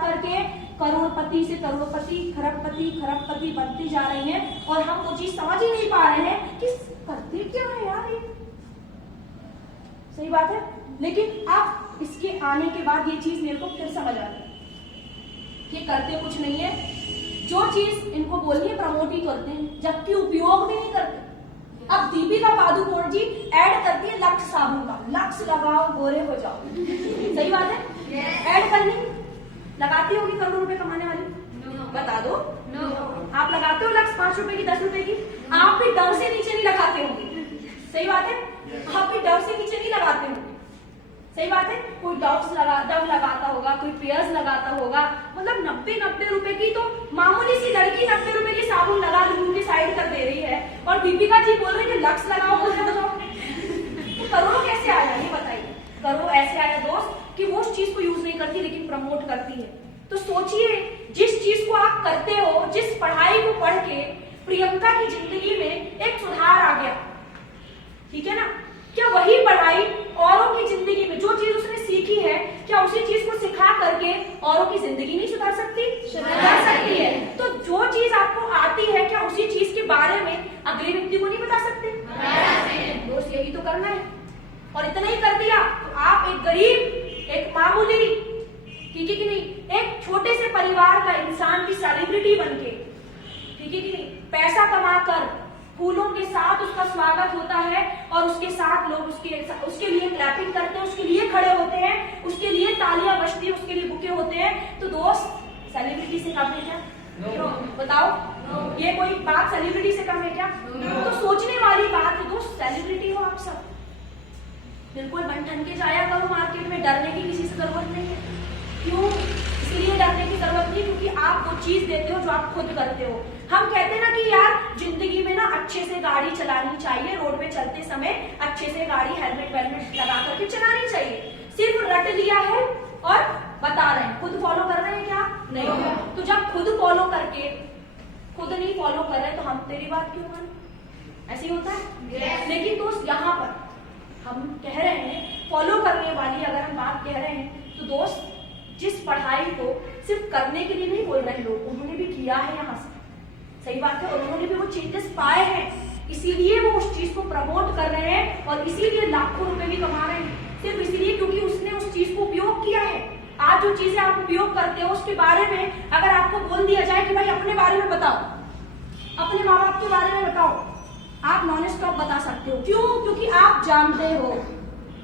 करके करोड़पति से करोड़पति, खरबपति बनती जा रही हैं, और हम वो चीज समझ ही नहीं पा रहे हैं कि करते क्या है यार ये। सही बात है। लेकिन अब इसके आने के बाद ये चीज मेरे को फिर समझ आ गई कि करते कुछ नहीं है। जो चीज इनको बोलनी है प्रमोट ही करते हैं, जबकि उपयोग भी नहीं करते। अब दीपिका पादुकोण जी ऐड करती है लक्स साबुन का, लक्स लगाओ गोरे हो जाओ। सही बात है। ऐड करनी लगाती होगी करोड़ रुपए कमाने वाली? बता दो। आप लगाते हो लक्स 5 रुपए की, 10 रुपए की? आप भी डर से नीचे नहीं लगाते होंगे। सही बात है। आप भी डर से नीचे नहीं लगाते होंगे। सही बात है। कोई डव लगाता होगा, कोई पियर्स लगाता होगा, मतलब 90 रुपए की तो मामूली सी लड़की 90 रुपए की साबुन लगा लूंगी साइड कर दे रही है, और दीपिका जी बोल रही है लक्स लगाओ तो करोड़ों कैसे आया? ये बताइए। करोड़ ऐसे आया दोस्त कि वो उस चीज को यूज नहीं करती लेकिन प्रमोट करती है। तो सोचिए, जिस चीज को आप करते हो, जिस पढ़ाई को पढ़ के प्रियंका की जिंदगी में एक सुधार आ गया, ठीक है ना, क्या वही पढ़ाई औरों की जिंदगी में जो चीज उसने सीखी है, क्या उसी चीज को सिखा करके औरों की जिंदगी नहीं सुधार सकती? सुधार सकती है। तो जो चीज आपको आती है, क्या उसी चीज के बारे में अगले व्यक्ति को नहीं बता सकते? दोस्त यही तो करना है। और इतना ही कर दिया तो आप एक गरीब, एक मामूली, ठीक है कि नहीं, एक छोटे से परिवार का इंसान की सेलिब्रिटी बनके, ठीक है कि नहीं, पैसा कमाकर फूलों के साथ उसका स्वागत होता है, और उसके साथ लोग उसके लिए क्लैपिंग करते हैं, उसके लिए खड़े होते हैं, उसके लिए तालियां बजती है, उसके लिए बुके होते हैं। तो दोस्त सेलिब्रिटी से कम है क्या? बताओ। ये कोई बात सेलिब्रिटी से कम है क्या? तो सोचने वाली बात है दोस्त, सेलिब्रिटी हो आप सब, बिल्कुल बन ठन के जाया करो मार्केट में, डरने की किसी से जरूरत नहीं है। क्यों? इसलिए डरने की जरूरत नहीं क्योंकि आप वो चीज देते हो जो आप खुद करते हो। हम कहते हैं ना कि यार जिंदगी में ना अच्छे से गाड़ी चलानी चाहिए, रोड पे चलते समय अच्छे से गाड़ी हेलमेट वेलमेट लगा करके चलानी चाहिए। सिर्फ रट लिया है और बता रहे हैं, खुद फॉलो कर रहे हैं क्या? नहीं। तो जब खुद फॉलो करके खुद नहीं फॉलो कर रहे तो हम तेरी बात क्यों माने? ऐसे ही होता है। लेकिन दोस्त यहाँ पर हम कह रहे हैं, फॉलो करने वाली अगर हम बात कह रहे हैं, तो दोस्त जिस पढ़ाई को सिर्फ करने के लिए नहीं बोल रहे लोग, उन्होंने भी किया है यहाँ से, सही बात है, और उन्होंने भी वो चेंजेस पाए हैं, इसीलिए वो उस चीज को प्रमोट कर रहे हैं और इसीलिए लाखों रुपए भी कमा रहे हैं, सिर्फ इसलिए क्योंकि उसने उस चीज को उपयोग किया है। आज जो चीजें आप उपयोग करते हो उसके बारे में अगर आपको बोल दिया जाए कि भाई अपने बारे में बताओ, अपने माँ बाप के बारे में बताओ, आप नॉन स्टॉप बता सकते हो। क्यों? क्योंकि आप जानते हो।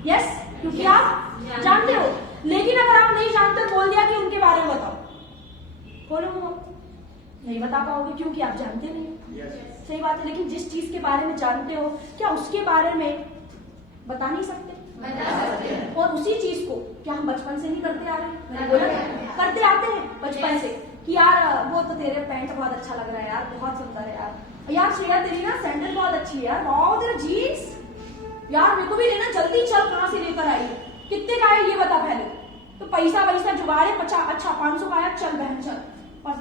यस, क्योंकि आप जानते हो। लेकिन अगर आप नहीं जानते, बोल दिया कि उनके बारे में बताओ, बोलो नहीं बता पाओगे क्योंकि आप जानते नहीं। सही बात है। लेकिन जिस चीज के बारे में जानते हो, क्या उसके बारे में बता नहीं सकते? बता सकते हैं। और उसी चीज को क्या हम बचपन से नहीं करते आ रहे हैं? बोला करते आते हैं बचपन से कि यार वो तो तेरे पैंट बहुत अच्छा लग रहा है यार, बहुत सुंदर है यार, यार श्रेया तेरी ना सैंडल बहुत अच्छी है यार, वाह तेरा जीन्स यार मेरे को भी लेना, जल्दी चल, कहाँ से लेकर आई, कितने का है ये बता पहले, तो पैसा जुगाड़े, अच्छा 500 का है, चल बहन चल,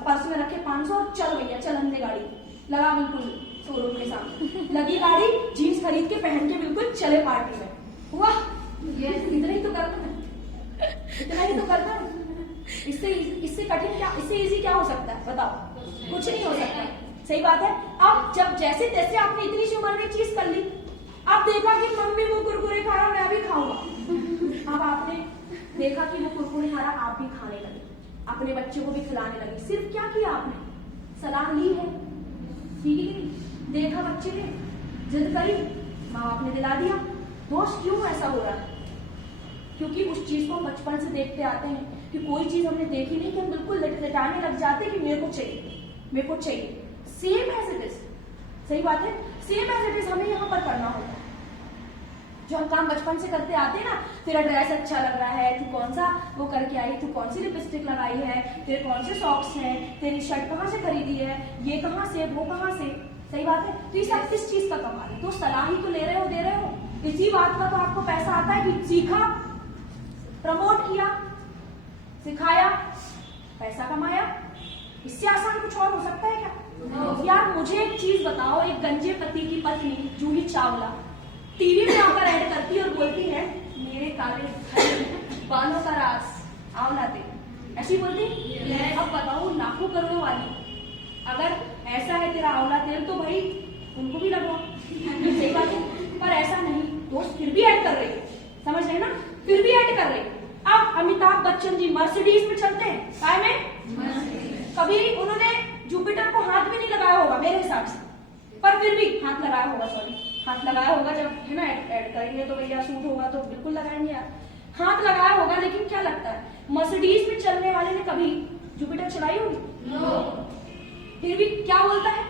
पर्स में रखे 500, चल भैया चल, हमने गाड़ी लगा, बिल्कुल शोरूम के सामने लगी गाड़ी, जीन्स खरीद के पहन के बिल्कुल चले पार्टी में। वाह, इतना ही तो करना है, इतना ही तो करना है। इससे कठिन क्या, इससे इजी क्या हो सकता है बताओ? कुछ नहीं हो सकता। सही बात है। अब जब जैसे तैसे आपने इतनी सी उम्र में चीज कर ली, अब देखा कि मम्मी वो कुरकुरे खा रहा, मैं भी खाऊंगा। अब आपने देखा कि वो कुरकुरे खा रहा, आप भी खाने लगे, अपने बच्चे को भी खिलाने लगे। सिर्फ क्या किया आपने? सलाह ली है, ठीक है नहीं? देखा बच्चे ने जिद करी, माँ बाप ने दिला दिया। दोस्त क्यों ऐसा हो रहा है? क्योंकि उस चीज को बचपन से देखते आते हैं कि कोई चीज हमने देखी नहीं कि हम बिल्कुल लटाने लग जाते कि मेरे को चाहिए, मेरे को चाहिए। सेम एज इट इज, सही बात है, सेम एज इट इज हमें यहाँ पर करना होता है। जो हम काम बचपन से करते आते हैं ना, तेरा ड्रेस अच्छा लग रहा है, तू कौन सा वो करके आई, तू कौन सी लिपस्टिक लगाई है, तेरे कौन से सॉक्स हैं, तेरी शर्ट कहाँ से खरीदी है, ये कहाँ से, वो कहाँ से, सही बात है। तो ये सब किस चीज का कमाल है? तो सलाह ही तो ले रहे हो, दे रहे हो, इसी बात का तो आपको पैसा आता है कि सीखा, प्रमोट किया, सिखाया, पैसा कमाया। इससे आसान कुछ और हो सकता है क्या? यार मुझे एक चीज बताओ, एक गंजे पति की पत्नी जूही चावला टीवी में आकर ऐड करती और बोलती है मेरे काले बालों का राज आंवला तेल, ऐसी बोलती। अब बताओ लाखों करोड़ों वाली, अगर ऐसा है तेरा आंवला तेल तो भाई उनको भी लगवाओ, सही बात है। पर ऐसा नहीं, दोस्त फिर भी ऐड कर रही है, समझ रहे ना, फिर भी ऐड कर रही। अब अमिताभ बच्चन जी मर्सिडीज में चलते हैं, काय में कभी उन्होंने जुपिटर को हाथ भी नहीं लगाया होगा मेरे हिसाब से, पर फिर भी हाथ लगाया होगा, सॉरी हाथ लगाया होगा, जब है ना ऐड करेंगे तो भैया सूट होगा तो बिल्कुल लगाएंगे यार, हाथ लगाया होगा। लेकिन क्या लगता है, मर्सिडीज में चलने वाले ने कभी जुपिटर चलाई होगी? फिर भी क्या बोलता है,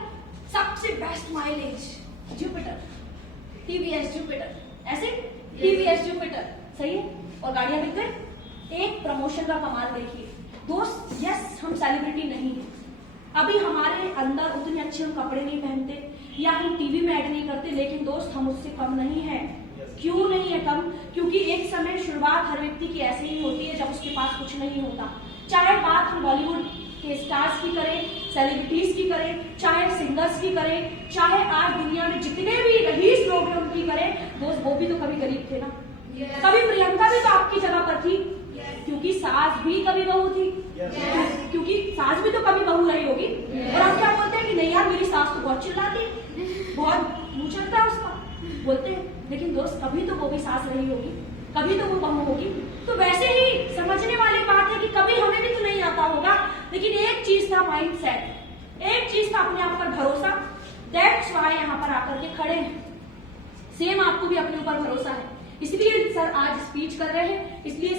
सबसे best mileage Jupiter, TVS Jupiter, ऐसे टीवीएस जुपिटर, सही है। और गाड़ियां बिकते, एक प्रमोशन का कमाल देखिए दोस्त। यस, हम सेलिब्रिटी नहीं है, अभी हमारे अंदर उतने अच्छे हम कपड़े नहीं पहनते या हम टीवी में ऐड नहीं करते, लेकिन दोस्त हम उससे कम नहीं है। क्यों नहीं है कम? क्योंकि एक समय शुरुआत हर व्यक्ति की ऐसे ही होती है जब उसके पास कुछ नहीं होता। चाहे बात हम बॉलीवुड के स्टार्स की करें, सेलिब्रिटीज की करें, चाहे सिंगर्स की करें, चाहे आज दुनिया में जितने भी रईस लोग हैं उनकी करें, दोस्त वो भी तो कभी गरीब थे ना। कभी प्रियंका भी तो आपकी जगह पर थी, क्योंकि सास भी कभी बहू थी, क्योंकि सास भी तो कभी बहू रही होगी। और हम क्या बोलते हैं कि नहीं यार मेरी सास तो बहुत चिल्लाती, बहुत मुंह चलता है उसका, बोलते हैं। लेकिन दोस्त कभी तो वो भी सास रही होगी, कभी तो वो बहू होगी। तो वैसे ही समझने वाली बात है कि कभी हमें भी तो नहीं आता होगा, लेकिन एक चीज था माइंड सेट, एक चीज था अपने आप पर भरोसा। दैट्स व्हाई यहाँ पर आकर के खड़े हैं। सेम आपको भी अपने ऊपर भरोसा है, इसलिए सर आज स्पीच कर रहे हैं, इसलिए